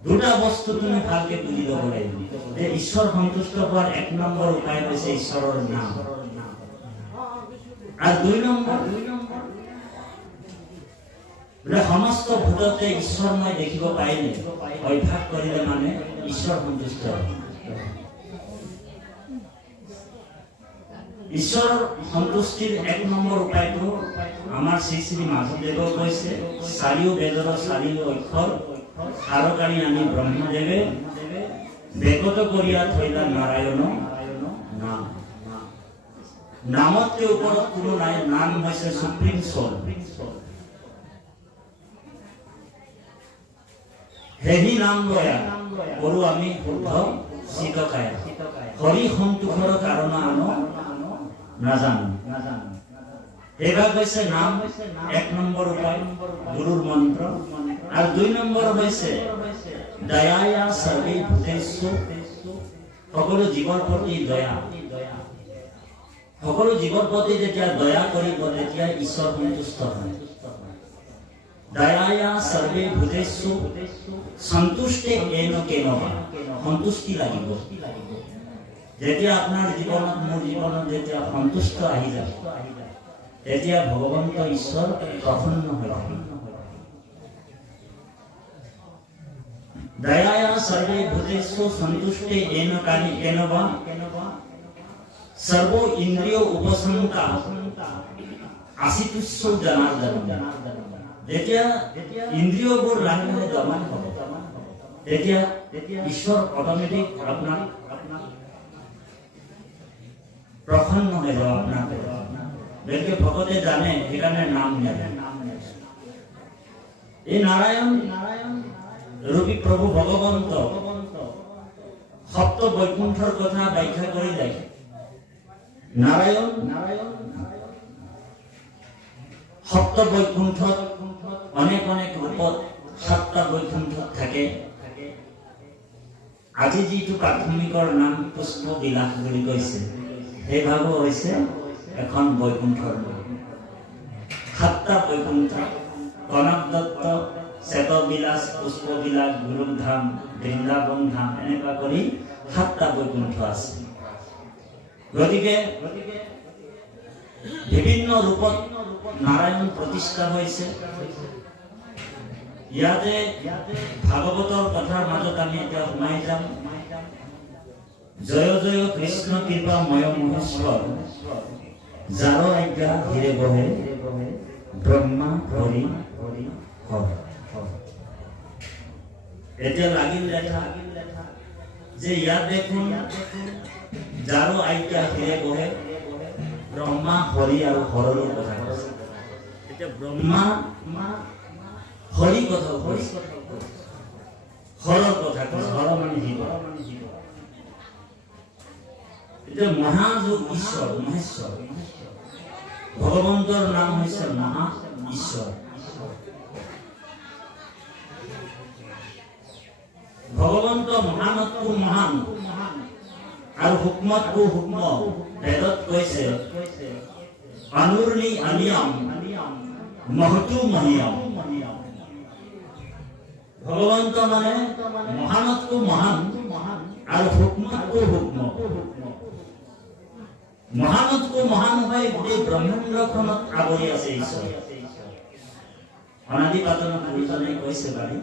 দুটা বস্তু তুমি ভালকে বুজি ল'ব লাগিব যে ঈশ্বৰ সন্তুষ্ট হোৱাৰ এক নম্বৰ উপায় হৈছে ঈশ্বৰৰ নাম আৰু দুই নম্বৰ সমস্ত ভূততে ঈশ্বৰ মই দেখিব পাৰিলে অভ্যাস কৰিলে মানে ঈশ্বৰ সন্তুষ্ট ঈশ্বৰৰ সন্তুষ্টিৰ এক নম্বৰ উপায়টো আমাৰ শ্ৰী শ্ৰী মাধৱদেৱে কৈছে চাৰিও বেদৰ চাৰিও অক্ষৰ কাৰকাৰী আনি ব্ৰহ্মদেৱে বেকত কৰিয়া থৈলা নাৰায়ণ নাম নামতকে ওপৰত কোনো নাই নাম হৈছে সুপ্ৰিম সোল হেহি নাম লয়া কৰো আমি শুদ্ধ চিতকায়া হৰি সন্তোষৰ কাৰণ আনো নাজানো এবার হইছে নাম এক নম্বর উপায় গুরুর মন্ত্র আর দুই নম্বর হইছে দয়ায়া সর্বে ভূতেষু সকল জীবর প্রতি দয়া সকল জীবর প্রতি যেতিয়া দয়া কৰিব তেতিয়া ঈশ্বৰ সন্তুষ্ট হয় দয়ায়া সৰ্বে ভূতেষু সন্তুষ্টে কেন কেনবা সন্তুষ্টি লাগিব যেতিয়া আপোনাৰ জীৱনত মোৰ জীৱনত যেতিয়া সন্তুষ্ট আহি যাব তেতিয়া ভগৱন্ত ঈশ্বৰ প্ৰসন্ন হৈ থাকে দয়ায়া সৰ্বে ভূতেষু সন্তুষ্টে এন কানি কেনবা সৰ্ব ইন্দ্ৰিয় উপশমতা আশিতুষ্য জনাৰ্দন যেতিয়া ইন্দ্ৰিয়বোৰ লাহে লাহে দমন হ'ব তেতিয়া ঈশ্বৰ অটোমেটিক আপোনাক প্ৰসন্ন হৈ যাব আপোনাক বেলকে ভগতে জানে সেইকাৰণে নাম নেয় এই নাৰায়ণ ৰূপী প্ৰভু ভগবন্ত সপ্ত বৈকুণ্ঠৰ কথা ব্যাখ্যা কৰি যায় নাৰায়ণ সপ্ত বৈকুণ্ঠত অনেক অনেক ৰূপত সাতটা বৈকুণ্ঠত থাকে আজি যিটো প্ৰাথমিকৰ নাম পুষ্পবিলাস বুলি কৈছে সেই ভাগো হৈছে এখন বৈকুণ্ঠৰ সাতটা বৈকুণ্ঠ কনক দত্ত শ্বেতবিলাস পুষ্পবিলাস গুৰুধাম বৃন্দাবন ধাম এনেকুৱা কৰি সাতটা বৈকুণ্ঠ আছে গতিকে বিভিন্ন ৰূপত নাৰায়ণ প্ৰতিষ্ঠা হৈছে ইয়াতে ভাগৱতৰ কথাৰ মাজত আমি এতিয়া সোমাই যাম জয় জয় কৃষ্ণ কৃপা ময় মহেশ্বৰ যাৰ আজ্ঞা হিৰে বহে ব্ৰহ্মা হৰি হৰ এতিয়া লাগিল লেখা যে ইয়াত দেখোন যাৰ আজ্ঞা হিৰে বহে ব্ৰহ্মা হৰি আৰু হৰৰ কথা কৈছে এতিয়া ব্ৰহ্মা হৰি কথা কৈছে হৰৰ কথা কৈছে, হৰ মানে জীৱ। এতিয়া মহাযোগ ঈশ্বৰ, মহেশ্বৰ, ভগৱন্তৰ নাম হৈছে মহা ঈশ্বৰ। ভগৱন্ত মহানতকো মহান আৰু সূক্ষ্মতকো সূক্ষ্ম। বেদত কৈছে অনুৰ্ণি অনিয়ম মহতো মহিয়ম। ভগৱন্ত মানে মহানতকো মহান আৰু সূক্ষ্মতকো সূক্ষ্ম। মহানতকো মহান হৈ গোটেই ব্ৰহ্মাণ্ডখনত আৱৰি আছে ঈশ্বৰ। অনাদি পাতনত গুৰুজনে কৈছে বাৰু,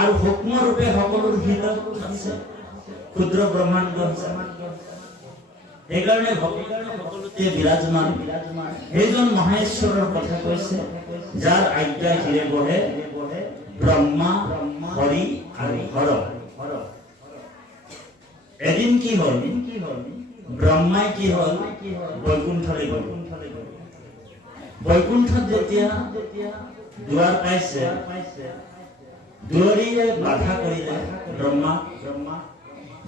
আৰু সূক্ষ্ম ৰূপে সকলোৰ হৃদয়ত আছে ক্ষুদ্ৰ ব্ৰহ্মাণ্ড হিচাপে। সেইকাৰণে সকলোতে বিৰাজমান সেইজন মহেশ্বৰৰ কথা কৈছে, যাৰ আজ্ঞা হিৰে বহে ব্ৰহ্মা হৰি আৰু হৰ। এদিন কি হ'ল, ব্ৰহ্মাই কি হ'ল বৈকুণ্ঠলৈ গ'ল। বৈকুণ্ঠত যেতিয়া দুৱাৰ পাইছে, দুৱাৰীয়ে বাধা কৰিলে ব্ৰহ্মা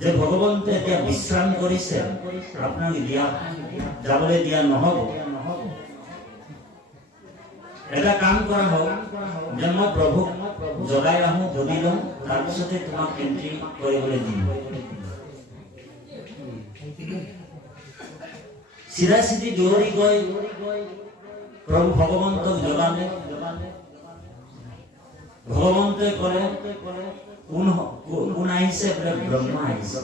যে ভগৱন্তে এতিয়া বিশ্ৰাম কৰিছে, আপোনাক যাবলৈ দিয়া নহ'ব। এটা কাম কৰা হওক যে মই প্ৰভুক জগাই আহোঁ, জগি লওঁ, তাৰপিছতে তোমাক এন্ট্ৰি কৰিবলৈ দিম। চিধা চিধি দৌৰি গৈ প্ৰভু ভগৱন্তক জগালে। ভগৱন্তে ক'লে কোন আহিছে? বোলে ব্ৰহ্মা আহিছে।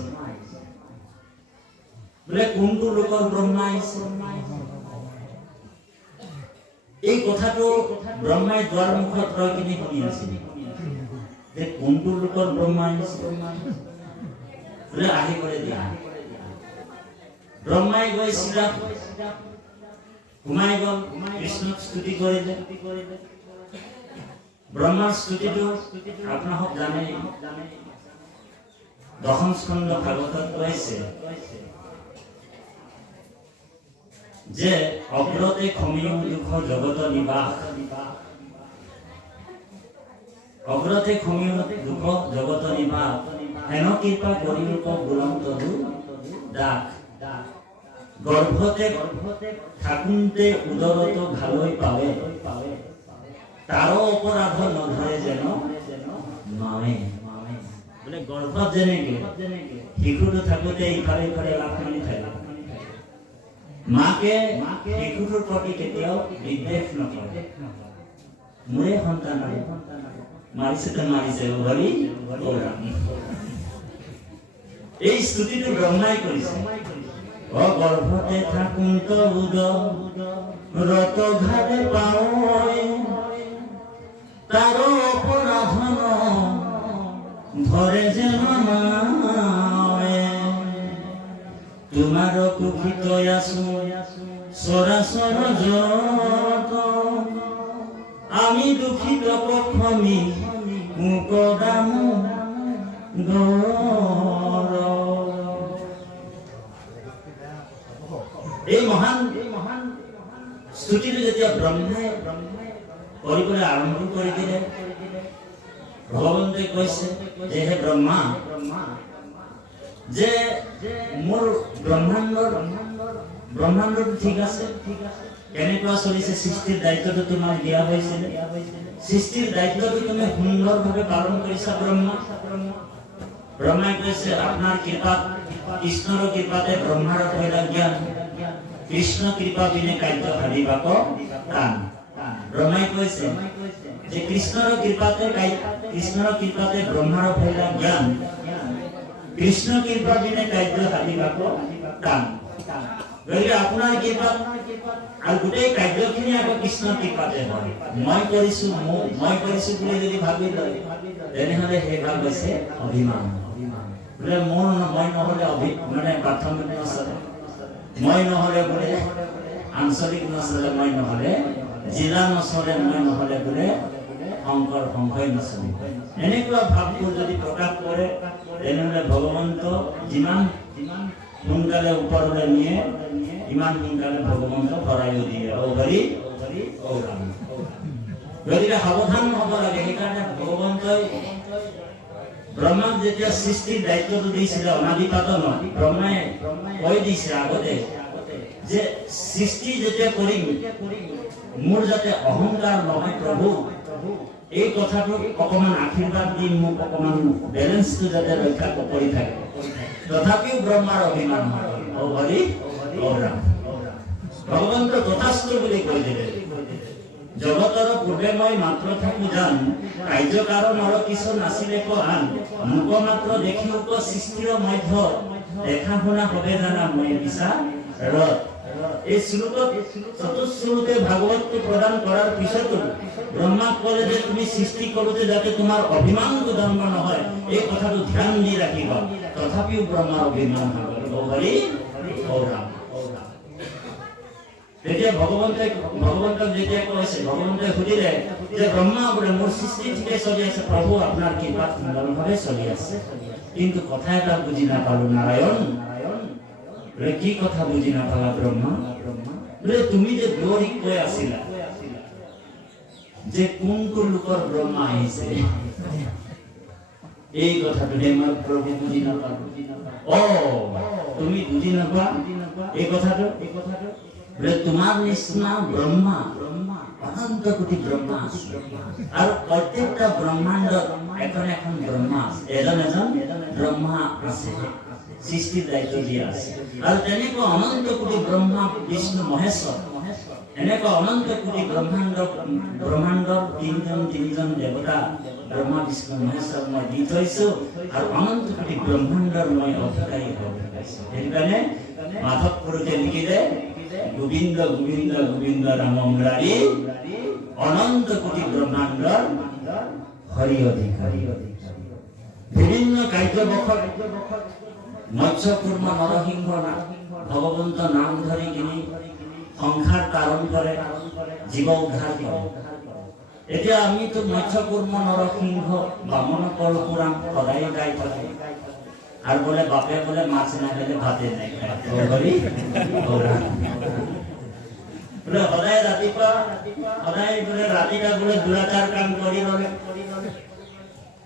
বোলে কোনটো লোকৰ ব্ৰহ্মা আহিছে? এই কথাটো ব্ৰহ্মাই দুৱাৰ মুখত ৰৈ কিনি শুনি আছিল যে কোনটো লোকৰ ব্ৰহ্মা আহিছে। বোলে আহি কৰি দিয়া। ব্ৰহ্মাই গৈ চিধা সোমাই গ'ল, কৃষ্ণক স্তুতি কৰিলে। ব্ৰহ্মাৰ স্তুতিটো আপোনালোক জানে, দশম স্কন্ধ ভাগৱতত কৈছে যে অগ্ৰতে খমিও দুখ জগত নিবাস। অগ্ৰতে খমিও দুখ জগত নিবাস, হেন কৃপা কৰিলোক বুলন্তদু দাস। গৰ্ভতে থাকুন্তে উদৰত ভালৈ পাৱে, তাৰো অপৰাধ নধৰে যেন মাৱে। বোলে গৰ্ভত যেনেকে শিশুটো থাকোঁতে ইফালে ইফালে লাভ মাৰি থাকে, মাকে শিশুটোৰ প্ৰতি কেতিয়াও বিদ্বেষ নকৰে। মোৰে সন্তান আৰু মাৰিছেতো মাৰিছে, হৰি এই স্তুতিটো ব্ৰহ্মাই কৰিছে। অগৰ্ভতে থাকুন্ত উদৰত ঘাটে পাওঁ, তাৰো অপৰাধ ধৰে যেন মাৱে। তোমাৰ কুখিত আছো চৰাচৰ যত, আমি দুখিত পক্ষমি মুকদাম গৌৰ। এই মহান স্তুতিটো যেতিয়া ব্ৰহ্মাই কৰিবলৈ আৰম্ভ কৰি দিলে, ভগৱন্তে কৈছে যে হে ব্ৰহ্মা, যে মোৰ ব্ৰহ্মাণ্ডটো ঠিক আছে, কেনেকুৱা চলিছে? সৃষ্টিৰ দায়িত্বটো তোমাক দিয়া হৈছিলে, সৃষ্টিৰ দায়িত্বটো তুমি সুন্দৰভাৱে পালন কৰিছা ব্ৰহ্মা। ব্ৰহ্মাই কৈছে আপোনাৰ কৃপাত, কৃষ্ণৰ কৃপাতে ব্ৰহ্মাৰ পহিলা জ্ঞান, কৃষ্ণ কৃপা বিনে কাৰ্য ভাবিবাক টান। ব্ৰহ্মাই কৈছে যে কৃষ্ণৰ কৃপাতে ব্ৰহ্মাৰ পহিলা জ্ঞান, কৃষ্ণ কৃপা বিনে কাৰ্য ভাবিবাক টান। গতিকে আপোনাৰ কৃপাত আৰু গোটেই কাৰ্যখিনি আকৌ কৃষ্ণৰ কৃপাতে হয়। মই কৰিছো বুলি যদি ভাবি লয়, তেনেহ'লে সেই ভাৱ হৈছে অভিমান। বোলে মই নহ'লে মানে প্ৰাথমিক নচলে, মই নহ'লে বোলে আঞ্চলিক নচলে, মই নহ'লে জিলা নচলে, মই নহ'লে বোলে সংঘই নচলে। এনেকুৱা ভাৱবোৰ যদি প্ৰকাশ কৰে, তেনেহ'লে ভগৱন্ত যিমান সোনকালে ওপৰলৈ নিয়ে, ইমান সোনকালে ভগৱন্ত ভৰাইও দিয়ে। গতিকে সাৱধান হ'ব লাগে। সেইকাৰণে ভগৱন্তই ব্ৰহ্মাক যেতিয়া সৃষ্টিৰ দায়িত্বটো দিছিলে অনাদিপাতনত ব্ৰহ্মাই কৈ দিছে আগতে যে সৃষ্টি যেতিয়া কৰিম মোৰ যাতে অহংকাৰ নহয় প্ৰভু এই কথাটো অকমান আশীৰ্বাদ দি মোক অকমান বেলেন্সটো যাতে ৰক্ষা কৰি থাকে তথাপিও ব্ৰহ্মাৰ অভিমান হয় ও হৰি ও ৰাম ভগৱন্ত তথাস্তু বুলি কৈ দিলে জগতৰ পূৰ্বে মই মাত্ৰ থাকো জান কাৰ্য কাৰণৰ কিছু নাছিলে আন মুখ মাত্ৰ দেখিও সৃষ্টিৰ মধ্য দেখা শুনা হবে জানা মই বিচাৰ এই শ্লোকত চতুশ্লোকে ভাগৱতটো প্ৰদান কৰাৰ পিছতো ব্ৰহ্মাক ক'লে যে তুমি সৃষ্টি কৰোতে যাতে তোমাৰ অভিমানটো জন্ম নহয় এই কথাটো ধ্যান দি ৰাখিবা তথাপিও ব্ৰহ্মাৰ অভিমান হয় হৰি ও ৰাম তেতিয়া ভগৱন্তক যেতিয়া কৈছে ভগৱন্তই সুধিলে যে ব্ৰহ্মা বোলে মোৰ সৃষ্টি ঠিকে চলি আছে প্ৰভু আপোনাৰ কৃপাত সুন্দৰভাৱে চলি আছে কিন্তু কথা এটা বুজি নাপালো নাৰায়ণ কি কথা বুজি নাপালা ব্ৰহ্মা বোলে তুমি যে দৌৰি কৈ আছিলা যে কোনটো লোকৰ ব্ৰহ্মা আহিছে এই কথাটো মই প্ৰভু বুজি নাপালো তুমি বুজি নাপোৱা এই কথাটো বোলে তোমাৰ নিচিনা ব্ৰহ্মা অনন্ত কোটি ব্ৰহ্মা আৰু প্ৰত্যেকটা ব্ৰহ্মাণ্ডত এখন এখন ব্ৰহ্মা এজন ব্ৰহ্মা আছে সৃষ্টিৰ দায়িত্ব দিয়া আছে আৰু তেনেকুৱা অনন্ত কোটি ব্ৰহ্মা বিষ্ণু মহেশ্বৰ এনেকুৱা অনন্ত কোটি ব্ৰহ্মাণ্ডৰ তিনিজন দেৱতা ব্ৰহ্মা বিষ্ণু মহেশ্বৰ মই দি থৈছো আৰু অনন্ত কোটি ব্ৰহ্মাণ্ডৰ মই অধিকাৰী হ'ব পাইছো সেইকাৰণে মাধৱ পুৰুষে লিখিলে গোবিন্দ গোবিন্দ গোবিন্দ ৰাম মুৰাৰী অনন্ত কোটি ব্ৰহ্মাণ্ডৰ হৰি অধিকাৰী বিভিন্ন কাৰ্যবশত মৎস্য কুৰ্ম নৰসিংহ ভগৱন্ত নাম ধৰি কিনি সংসাৰ তাৰণ কৰে জীৱ উদ্ধাৰ কৰে এতিয়া আমিতো মৎস্য কুৰ্ম নৰসিংহ বামন পৰশুৰাম সদায় গাই থাকে আৰু বোলে বাপে বোলে মাছ নাখালে ভাতে নাখায় বোলে সদায় ৰাতিপুৱা সদায় বোলে ৰাতিটা বোলে দুৰাচাৰ কাম কৰি ললে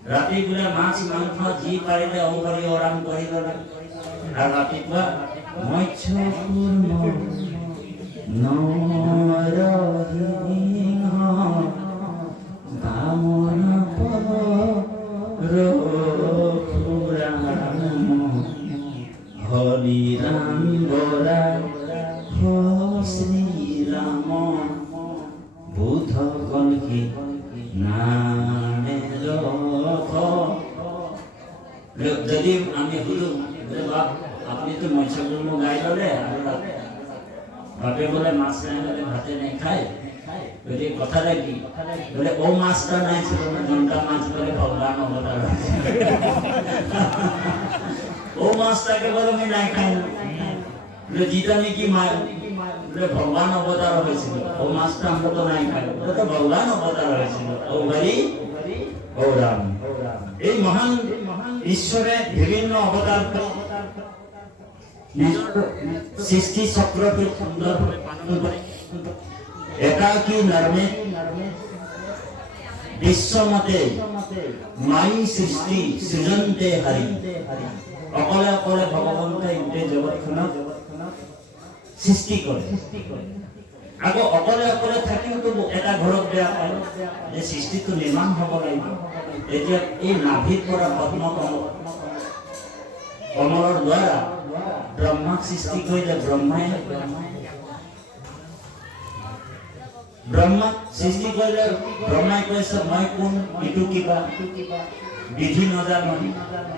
ৰাতি বোলে মাছ মাংস যি পাৰিলে অহৰি অৰাম কৰি ললে আৰু ৰাতিপুৱা মৎস্য কুৰ্ম নৰসিংহ বামন পৰশুৰাম হৰি ৰাম বৰা শ্ৰীৰাম বুধ কলকি নামে যদি আমি সুধো আপনি তো মৎস্য কুৰ্ম গাই ললে বাপে বোলে মাছ নাখালে ভাতে নাখায় যদি কথাটা কি বলে ও মাছটা নাই ছিল না জনতা মাছ বলে ভগবান অবতার ও মাছটাকে বলে আমি নাই খাই বলে জিতা নাকি মার বলে ভগবান অবতার হয়েছিল ও মাছটা আমরা তো নাই খাই ওটা তো ভগবান অবতার হয়েছিল ও হরি ও রাম এই মহান ঈশ্বরে বিভিন্ন অবতার সৃষ্টি চক্রকে সুন্দরভাবে পালন করে একাকী নর্মে বিশ্বমতে মাই সৃষ্টি সৃজন্তে হরি অকলে অকলে ভগৱন্তই গোটেই জগতখনক সৃষ্টি কৰে আকৌ অকলে অকলে থাকিওতো এটা ঘৰত বেয়া পায় যে সৃষ্টিটো নিৰ্মাণ হ'ব লাগিব এতিয়া এই নাভিৰ পৰা পদ্ম কমলৰ দ্বাৰা ব্ৰহ্মাক সৃষ্টি কৰিলে ব্ৰহ্মাক সৃষ্টি কৰিলে ব্ৰহ্মাই কৈছে মই কোন ইটো কিবা বিধি নাজানো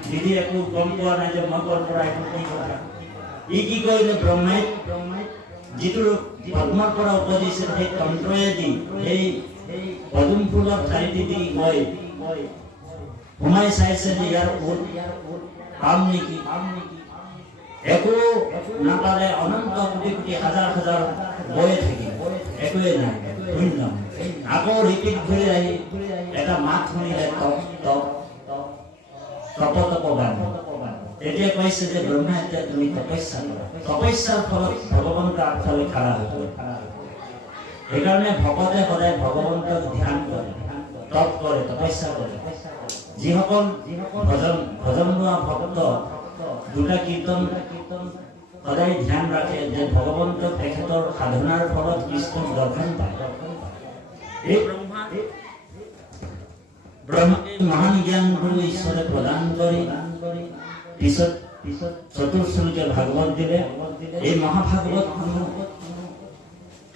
বিধি একো গম পোৱা নাই যে মই কৰ পৰা এইটো কি কথা ই কি কৰিলে ব্ৰহ্মাই যিটো পদ্মৰ পৰা উপজিছিল সেই তন্ত্ৰয়েদি সেই পদুম ফুলৰ ঠাইটি দি গৈ সোমাই চাইছে যে ইয়াৰ পাম নেকি একো নাপালে অনন্ত কোটি কোটি হাজাৰ হাজাৰ বয়ে থাকিল একোৱে নাই শূন্য আকৌ ৰিপিট ঘূৰি আহি এটা মাত শুনিলে তপ তপ তপ তপ গান এতিয়া কৈছে যে ব্ৰহ্মা এতিয়া তুমি তপস্যা কৰা তপস্যাৰ ফলত ভগৱন্ত আগফালে খাৰা হ'ব সেইকাৰণে ভকতে সদায় ভগৱন্তক ধ্যান কৰে তপ কৰে তপস্যা কৰে যিসকল ভজন লোৱা ভক্ত দুটা কীৰ্তন সদায় ধ্যান ৰাখে যে ভগৱন্ত তেখেতৰ সাধনাৰ ফলত কৃষ্ণক দৰ্শন পায়। এই ব্ৰহ্মাকে মহান জ্ঞানগুৰু ঈশ্বৰে প্ৰদান কৰি পিছত চতুৰ্শ্লোকীয় ভাগৱত দিলে। এই মহাভাগৱত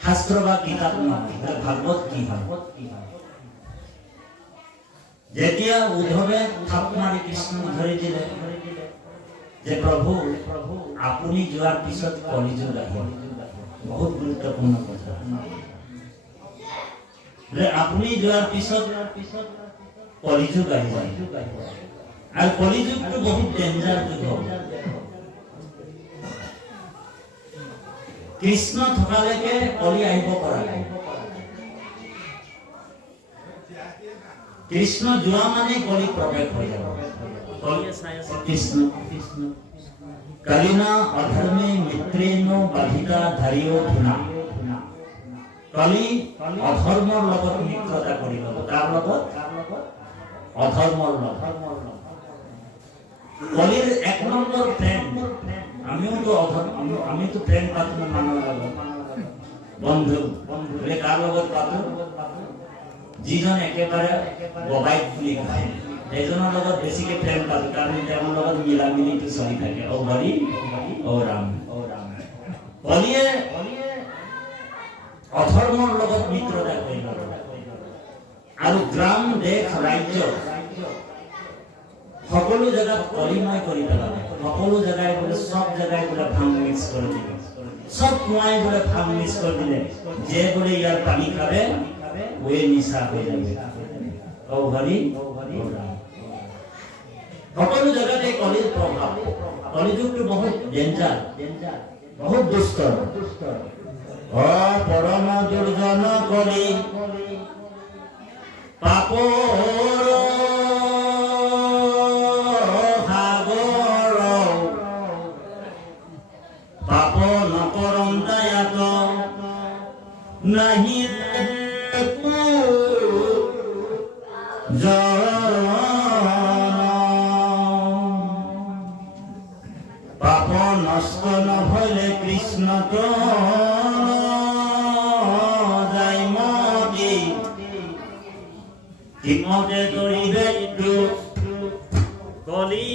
শাস্ত্ৰ বা কিতাপ নহয়, ভাগৱত কি হয়? যেতিয়া উদ্ধৱে থাপ মাৰি কৃষ্ণক ধৰি দিলে যে প্ৰভু আপুনি যোৱাৰ পিছত কলিযুগ আহিব। বহুত গুৰুত্বপূৰ্ণ কথা। আপুনি যোৱাৰ পিছত কলিযুগ আহিব আৰু কলিযুগটো বহুত ডেঞ্জাৰ যুগ হ'ব। কৃষ্ণ থকালৈকে কলি আহিব পৰা নাই। কৃষ্ণ যোৱা মানে কলি প্ৰৱেশ হৈ যাব। কৃষ্ণ কালিনা অধৰ্মে মিত্ৰেনো বাধিতা ধাৰিও ধুনা। কলি অধৰ্মৰ লগত মিত্ৰতা কৰিব। তাৰ লগত অধৰ্মৰ লগত। কলিৰ এক নম্বৰ প্ৰেম। আমিতো প্ৰেম পাতো মানুহৰ লগত, বন্ধু কাৰ লগত পাতো? যিজন একেবাৰে ববাইক বুলি কয় সেইজনৰ লগত বেছিকে প্ৰেম পাতো, কাৰণ তেওঁৰ লগত মিলা মিলিটো চলি থাকে। ও হৰি ও ৰাম। কলিয়ে অধৰ্মৰ লগত মিত্ৰতা কৰিব আৰু গ্ৰাম দেশ ৰাজ্য সকলো জেগাত কলিময় কৰি পেলালে। সকলো জেগাই বোলে সব জেগাই বোলে ভাং মিক্স কৰি দিলে, সব কুঁৱাই বোলে ভাং মিক্স কৰি দিলে। যে বোলে ইয়াৰ পানী খাবে ওয়ে নিশা হৈ যাবে। ও হৰি ও ৰাম। সকলো জেগাতে কলিৰ প্ৰভাৱ। কলিযুগটো বহুত ডেঞ্জাৰ, বহুত দুষ্ট। অ পৰম দুৰ্জন কলি পাপৰ সাগৰ পাপ নকৰম দায়াত নাহি পাপ নষ্ট নহলে কৃষ্ণ যাই মতি ইমতে দৰিবে কলি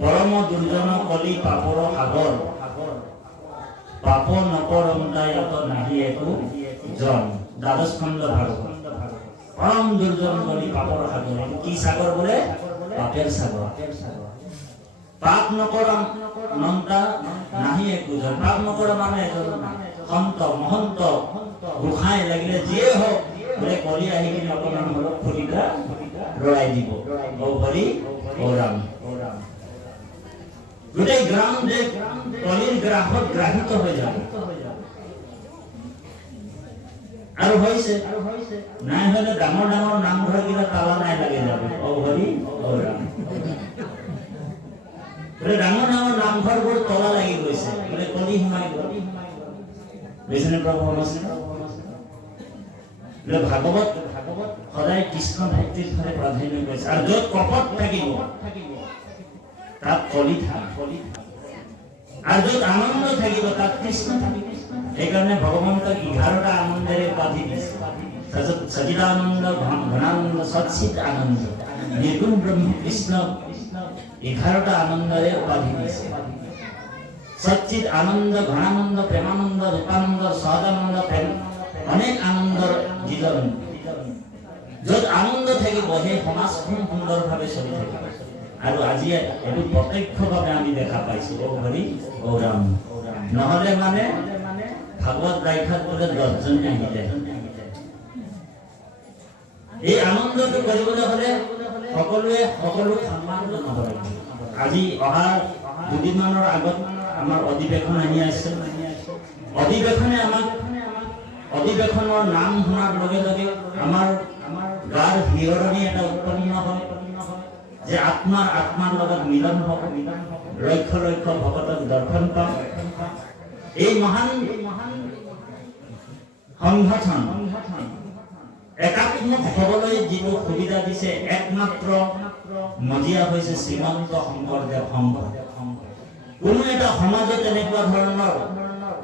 পৰম দুৰ্জন কলি পাপৰ সাগৰ পাপ নকৰম দায়াত নাহি একো জন। দ্বাদশ খণ্ড ভাগৱত। পৰম দুৰ্জন কলি পাপৰ সাগৰ। কি সাগৰ বোলে? পাপেৰ সাগৰ। পাপ নকৰম নন্তা নাহি একো জন। পাপ নকৰা মানে সন্ত মহন্ত গোসাঁই লাগিলে যিয়ে হওক বোলে কলি আহি কিনে অকণমান হলক ফুলিটা ৰলাই দিব। ও হৰি ও ৰাম। গোটেই গ্ৰাম দেশ কলিৰ গ্ৰাহত গ্ৰাহিত হৈ যাব। আৰু হৈছে নাই হলে ডাঙৰ ডাঙৰ নামঘৰ কিবা তালা নাই লাগি যাব। ও হৰি ও ৰাম। ডাঙৰ ডাঙৰ নামঘৰবোৰ তলা লাগি গৈছে বোলে কলি সোমাই গল। বুজিছেনে প্ৰভু? ভাগৱত সদায় কৃষ্ণ ভক্তিৰ ফালে প্ৰাধান্য কৰিছে। আৰু য'ত কপট থাকিব তাত কলি থাকিব, আৰু য'ত আনন্দ থাকিব তাত কৃষ্ণ থাকিব। সেইকাৰণে ভগৱন্তক 11টা আনন্দেৰে উপাধি দিছে। সচিদানন্দ, ঘনানন্দ, সচ্চিদ আনন্দ, নিৰ্গুণ ব্ৰহ্ম কৃষ্ণ 11টা আনন্দৰে উপাধি দিছে। সচ্চিদ আনন্দ, ঘনানন্দ, প্ৰেমানন্দ, ৰূপানন্দ, সহজানন্দ, প্ৰেম অনেক আনন্দৰ যিজন। য'ত আনন্দ থাকিব সেই সমাজখন সুন্দৰভাৱে চলি থাকিব। আৰু আজি এইটো প্ৰত্যক্ষভাৱে আমি দেখা পাইছো। ও হৰি ও ৰাম। নহলে মানে ভাগৱত ব্যাখ্যাত বোলে 10 জন আহি যায়। এই আনন্দটো কৰিবলৈ হলে সকলোৱে সকলোক সন্মান জনাব লাগিব। আজি অহা দুদিনমানৰ আগত আমাৰ অধিৱেশন আহি আছে। অধিৱেশনে আমাক অধিৱেশনৰ নাম শুনাৰ লগে লগে আমাৰ গাৰ শিহৰণি এটা উৎপন্ন হয় যে আত্মাৰ লগত মিলন হ'ব। লক্ষ লক্ষ ভকতক দৰ্শন পাম। এই মহান সংগঠন একাত্মক হ'বলৈ যিটো সুবিধা দিছে একমাত্ৰ মজিয়া হৈছে শ্ৰীমন্ত শংকৰদেৱ সংঘ। কোনো এটা সমাজত এনেকুৱা ধৰণৰ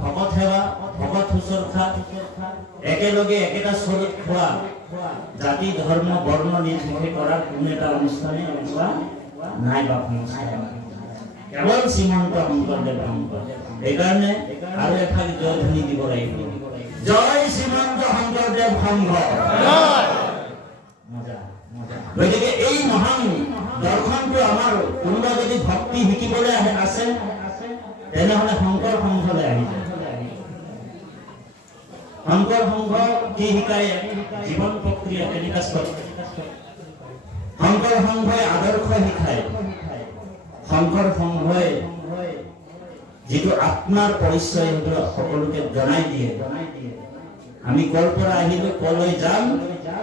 ভকত সেৱা, ভকত শুশ্ৰূষা, একেলগে একেটা চৰুত খোৱা, জাতি ধৰ্ম বৰ্ণ নিৰ্বিশেষে কৰাৰ কোনো এটা অনুষ্ঠানে এনেকুৱা নাই বা সংস্থা কেৱল শ্ৰীমন্ত শংকৰদেৱ সংঘ। সেইকাৰণে আৰু এফাল জয়ধ্বনি দিব লাগিব, জয় শ্ৰীমন্ত শংকৰদেৱ সংঘ। গতিকে এই মহান দৰ্শনটো আমাৰ কোনোবা যদি ভক্তি শিকিবলৈ আছে তেনেহলে শংকৰ সংঘলৈ আহিছে। শংকৰ সংঘ কি শিকায়? জীৱন প্ৰক্ৰিয়া কেনেকুৱা চলে। শংকৰ সংঘই আদৰ্শ শিকায়। শংকৰ সংঘই যিটো আত্মাৰ পৰিচয় সেইটো সকলোকে জনাই দিয়ে। আমি কৰ পৰা আহিলো, কলৈ যাম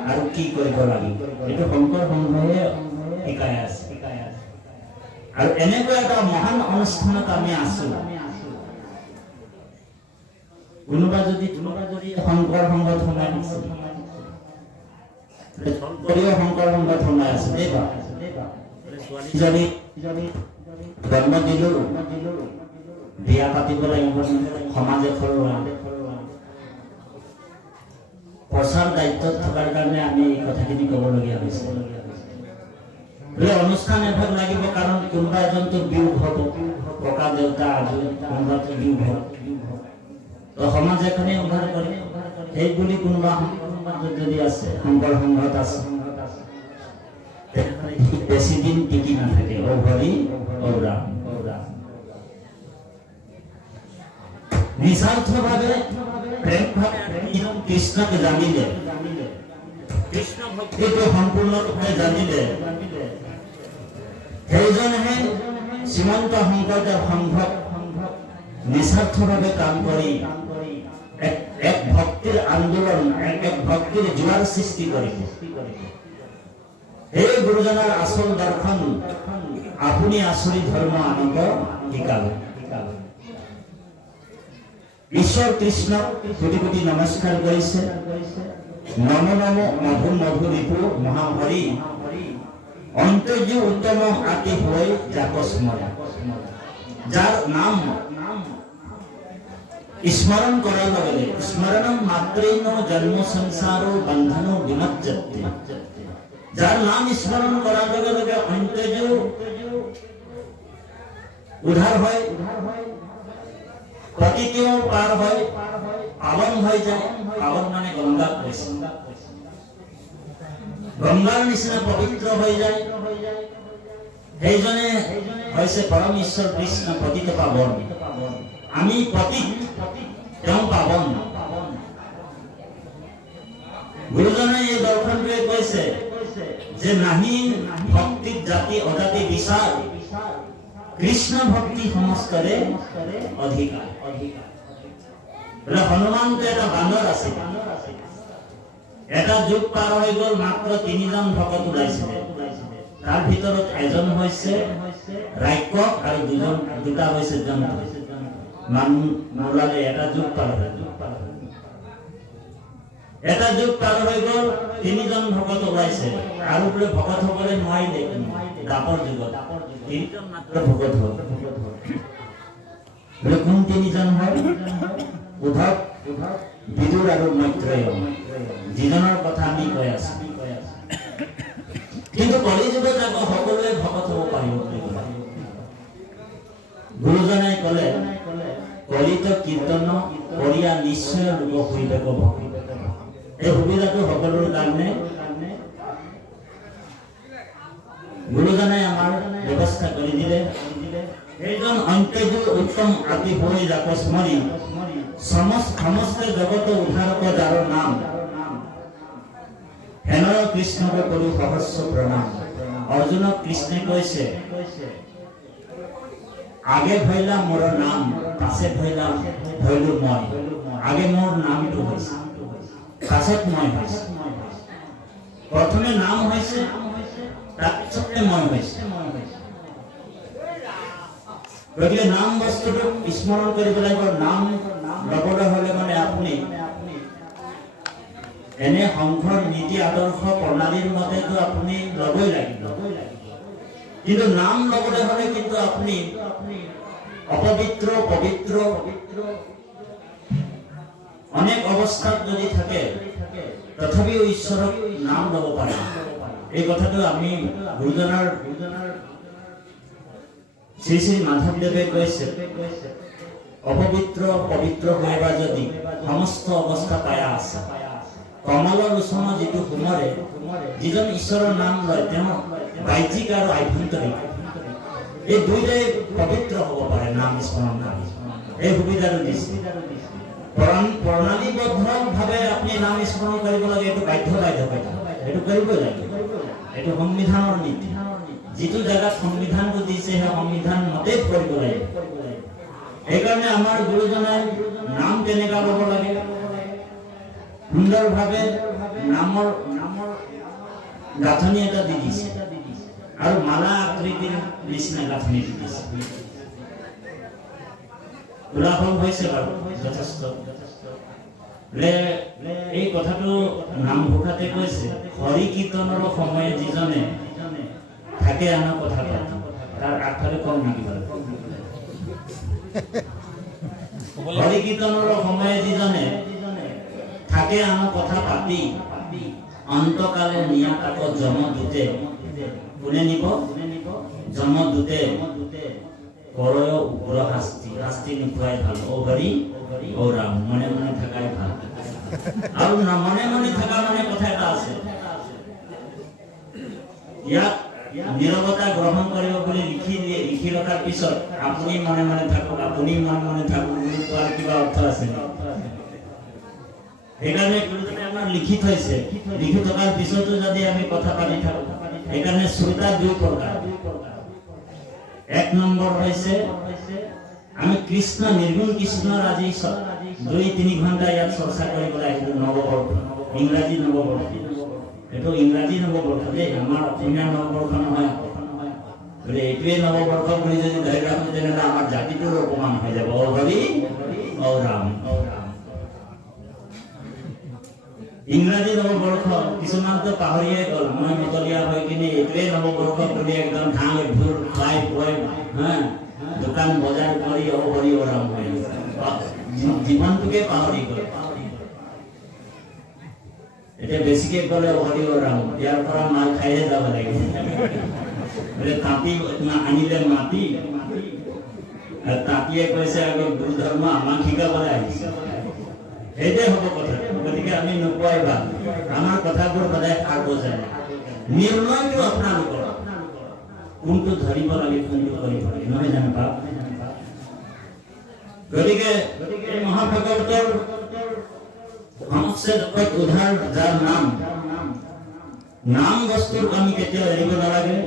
আৰু কি কৰিব লাগিব, এইটো শংকৰ সংঘয়ে শিকাই আছে। আৰু এনেকুৱা এটা মহান অনুষ্ঠানত আমি আছো। কোনোবা যদি শংকৰ সংঘত সোমাই আছে, শংকৰ সংঘত সোমাই আছে, যদি জন্ম দিলো, বিয়া পাতিব লাগিব, সমাজ এখনৰ প্ৰচাৰ দায়িত্বত থকাৰ কাৰণে আমি এই কথাখিনি ক'বলগীয়া হৈছে। অনুষ্ঠান এভাগ লাগিব, কাৰণ কোনোবা এজনতো বিয়োগ হ'ব, ককা দেউতা আজু কোনোবাটো বিয়োগ হ'ব, তো সমাজ এখনে উদ্ধাৰ কৰে। সেই বুলি কোনোবা যদি আছে, শংকৰ সংঘত আছে, বেছি দিন টিকি নাথাকে। ও হৰি ও ৰাম। নিস্বাৰ্থভাৱে প্ৰেম ভাৱে কৃষ্ণক জানিলে, কৃষ্ণ ভক্তিটো সম্পূৰ্ণৰূপে জানিলে, সেইজনেহে শ্ৰীমন্ত শংকৰদেৱ সংঘক নিস্বাৰ্থভাৱে কাম কৰি এক ভক্তিৰ আন্দোলন, এক ভক্তিৰ জোৱাৰ সৃষ্টি কৰিব। সেই গুৰুজনাৰ আচল দৰ্শন আপুনি আচৰি ধৰ্ম আনক শিকাব। ঈশ্বৰ কৃষ্ণক কোটি কোটি নমস্কাৰ কৰিছে। নম নম মধু মধু ৰিপু মহাহৰি, অন্তৰ্য উত্তম আতি হৈ জাকস্মৰা। যাৰ নাম স্মৰণ কৰাৰ লগে লগে, স্মৰণম মাত্ৰেণ জন্ম সংসাৰো বন্ধনো বিমজ্জতে। যাৰ নাম স্মৰণ কৰাৰ লগে লগে অন্তৰ্য উদ্ধাৰ হয়, প্ৰতিটিও পাৰ হয়, পাৱন হৈ যায়। পাৱন মানে গংগাক কৈছে, গংগাৰ নিচিনা পবিত্ৰ হৈ যায়। সেইজনে হৈছে পৰম ঈশ্বৰ কৃষ্ণ, পতিত পাৱন। আমি পতিত, তেওঁ পাৱন। গুৰুজনে এই দৰ্শনটোৱে কৈছে যে নাহি ভক্তিত জাতি অজাতি বিচাৰ, কৃষ্ণ ভক্তি সমস্তৰে অধিকাৰ। হনুমানটো এটা বান্দৰ আছিল। এটা যুগ পাৰ হৈ গ'ল, মাত্ৰ 3জন ভকত ওলাইছিলে। তাৰ ভিতৰত এজন হৈছে ৰাক্ষস আৰু দুটা হৈছে জন্তু। মানুহ নোলালে এটা যুগ পাৰ হৈ গ'ল। এটা যুগ পাৰ হৈ গ'ল, 3জন ভকত ওলাইছে। আৰু বোলে ভকত হ'বলৈ নোৱাৰিলে, দাপৰ যুগত 3জন মাত্ৰ ভকত হ'ল। বোলে কোন 3জন হয়? উদ্ধৱ, বিদুৰ আৰু মৈত্ৰেয়, যিজনৰ কথা আমি কৈ আছো। কিন্তু কলি যুগত আকৌ সকলোৱে ভকত হ'ব পাৰিব। গুৰুজনাই ক'লে, কলিত কীৰ্তন কৰিয়া নিশ্চয় লোক সুবিধাক ভক্তি। এই সুবিধাটো সকলোৰ কাৰণে গুৰুজনাই আমাৰ ব্যৱস্থা কৰি দিলে। সেইজন অন্ত্যযুগ উত্তম আতি হৈ জাকস্মৰি, সমস্ত জগত উদ্ধাৰক যাৰ নাম, হেনয় কৃষ্ণক কৰো সহস্ৰ প্ৰণাম। অৰ্জুনক কৃষ্ণে কৈছে, আগে ভৈলা মোৰ নাম, পাছে ভৈলো মই। আগে মোৰ নামটো হৈছে, পাছত মই হৈছে। প্ৰথমে নাম হৈছে, তাৰপিছতে মই হৈছে। গতিকে নাম বস্তুটো স্মৰণ কৰিব লাগিব। নাম ল'বলৈ হ'লে মানে আপুনি এনে সংঘৰ নীতি আদৰ্শ প্ৰণালীৰ মতেতো আপুনি ল'বই লাগিব, কিন্তু নাম ল'বলৈ হ'লে কিন্তু আপুনি অপবিত্ৰ পবিত্ৰ অনেক অৱস্থাত যদি থাকে তথাপিও ঈশ্বৰক নাম ল'ব পাৰে। এই কথাটো আমি গুৰুজনাৰ শ্ৰী শ্ৰী মাধৱদেৱে কৈছে, অপবিত্ৰ পবিত্ৰ হইবা যদি সমস্ত অৱস্থা পায়া আছে। কমলৰ লোচন যিটো সোমৰে যিজন ঈশ্বৰৰ নাম লয় তেওঁ বাহ্যিক আৰু আভ্যন্তৰিক এই দুইটাই পবিত্ৰ হ'ব পাৰে নাম স্মৰণ কৰি। এই সুবিধাটো দিছে। প্ৰণালীবদ্ধভাৱে আপুনি নাম স্মৰণ কৰিব লাগে, এইটো বাধ্যবাধকতা, এইটো কৰিবই লাগে। এইটো সংবিধানৰ নীতি। যিটো জেগাত সংবিধানটো দিছে সেই সংবিধান মতে কৰিব লাগে। সেইকাৰণে আমাৰ গুৰুজনাই নাম কেনেকুৱা ল'ব লাগে, সুন্দৰভাৱে নামৰ গাঁথনি এটা দি দিছে আৰু মালা আকৃতিৰ নিচিনা গাঁথনি দি দিছে। উদাহৰণ হৈছে বাৰু যথেষ্ট। এই কথাটো নামঘোষাতে কৈছে, হৰি কীৰ্তনৰ সময়ে যিজনে থাকে আনৰ কথা পাতি, তাৰ আগফালে কম নেকি বাৰু? হৰি কীৰ্তনৰ সময়ে যিজনে থাকে আনৰ কথা পাতি, অন্তকালে নিয়া তাক যম দূতে। কোনে নিব? যম দূতে। কৰয় উগ্ৰ শাস্তি, শাস্তি নোখোৱাই ভাল। ও হৰি ও ৰাম, মনে মনে থাকাই ভাল। আৰু মনে মনে থকা মানে কথা এটা আছে, ইয়াত নীৰৱতা গ্ৰহণ কৰিব বুলি লিখি ৰখাৰ পিছত আপুনি মনে মনে থাকক, আপুনি মনে মনে থাকক বুলি কোৱাৰ কিবা অৰ্থ আছে? সেইকাৰণে গুৰুজনে আমাৰ লিখি থৈছে, লিখি থকাৰ পিছতো যদি আমি কথা পাতি থাকো। সেইকাৰণে শ্ৰোতা দুই প্ৰকাৰ। এক নম্বৰ হৈছে আমি কৃষ্ণ নিৰ্গুণ কৃষ্ণৰ আজি 2-3 ঘণ্টা ইয়াত চৰ্চা কৰিবলৈ আহিলো। নৱবৰ্ষ, ইংৰাজী নৱবৰ্ষ। এইটো ইংৰাজী নৱবৰ্ষ দেই, আমাৰ অসমীয়া নৱবৰ্ষ নহয়। গতিকে এইটোৱে নৱবৰ্ষ বুলি যদি ধৰি ৰাখো তেনেহ'লে আমাৰ জাতিটোৰ অপমান হৈ যাব। ও হৰি ও ৰাম। ইংৰাজী নৱবৰ্ষ কিছুমানতো পাহৰিয়ে গ'ল। মই মতলীয়া হৈ কিনে এইটোৱে নৱবৰ্ষ বুলি একদম ধান ভোৰ খাই বৈ দোকান বজাৰ কৰি ও হৰি ও ৰাম হৈ জীৱনটোকে পাহৰি গ'ল। এতিয়া বেছিকে ক'লে ও হৰি ও ৰাম, ইয়াৰ পৰা মাৰ খাইহে যাব লাগিব। তাঁতি আনিলে মাটি, তাঁতিয়ে কৈছে আকৌ গুৰু ধৰ্ম আমাক শিকাবলৈ আহিছে। সেইটোৱে হ'ব কথা। গতিকে আমি নোকোৱাই ভাল। আমাৰ কথাবোৰ সদায় সাৰ বজায়। নিৰ্ণয়টো আপোনালোকৰ, কোনটো ধৰিব লাগে কোনটো কৰিব লাগে, নহয় জানো বাপ? গতিকে এই মহাভাগৱতৰ সমস্ত জগত উদ্ধাৰ যাৰ নাম বস্তুক আমি কেতিয়াও এৰিব নালাগে।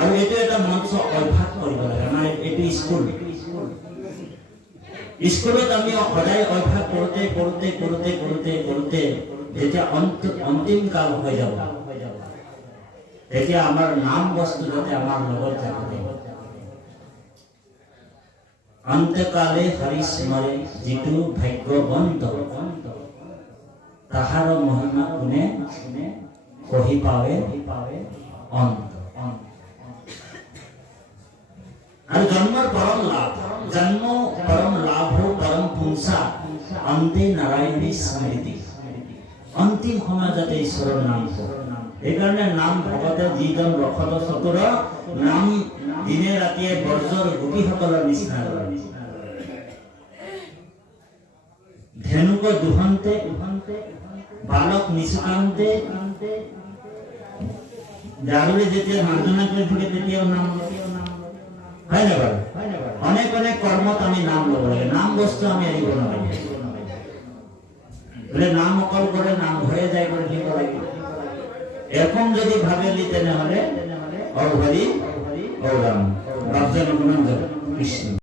আৰু এইটো এটা মঞ্চ অভ্যাস কৰিব লাগে। আমাৰ এইটো স্কুলত আমি সদায় অভ্যাস কৰোঁতে কৰোঁতে কৰোঁতে কৰোঁতে কৰোঁতে যেতিয়া অন্তিম কাল হৈ যাব, তেতিয়া আমাৰ নাম বস্তু যাতে আমাৰ লগত যাব। অন্তকালে হৰি স্মৰে যিটো ভাগ্যৱন্ত, তাহাৰ মহিমা কোনে কহি পাৱে অন্ত। আৰু জন্মৰ পৰম লাভ, জন্ম পৰম লাভ পৰম পুংসা অন্তে নাৰায়ণী স্মৃতি। অন্তিম সময় যাতে ঈশ্বৰৰ নাম কয়। সেইকাৰণে নাম ভগতে যিজন ৰসদ চতুৰ, নাম দিনে ৰাতিয়ে বৰ্জৰ গোপীসকলৰ নিচিনা ধেনুক দুহন্তে বালক নিচুকান্তে, গাৰুলে যেতিয়া মাৰ্জনা কৰি থাকে তেতিয়াও নাম হয় না বাৰু? অনেক অনেক কৰ্মত আমি নাম ল'ব লাগে। নাম বস্তু আমি এৰিব নালাগে। বোলে নাম অকল কৰে নামঘৰে যাই কৰি দিব লাগে, এৰকম যদি ভাবেলি তেনেহলে ও হৰি ও ৰাম, বাপজন কৃষ্ণ।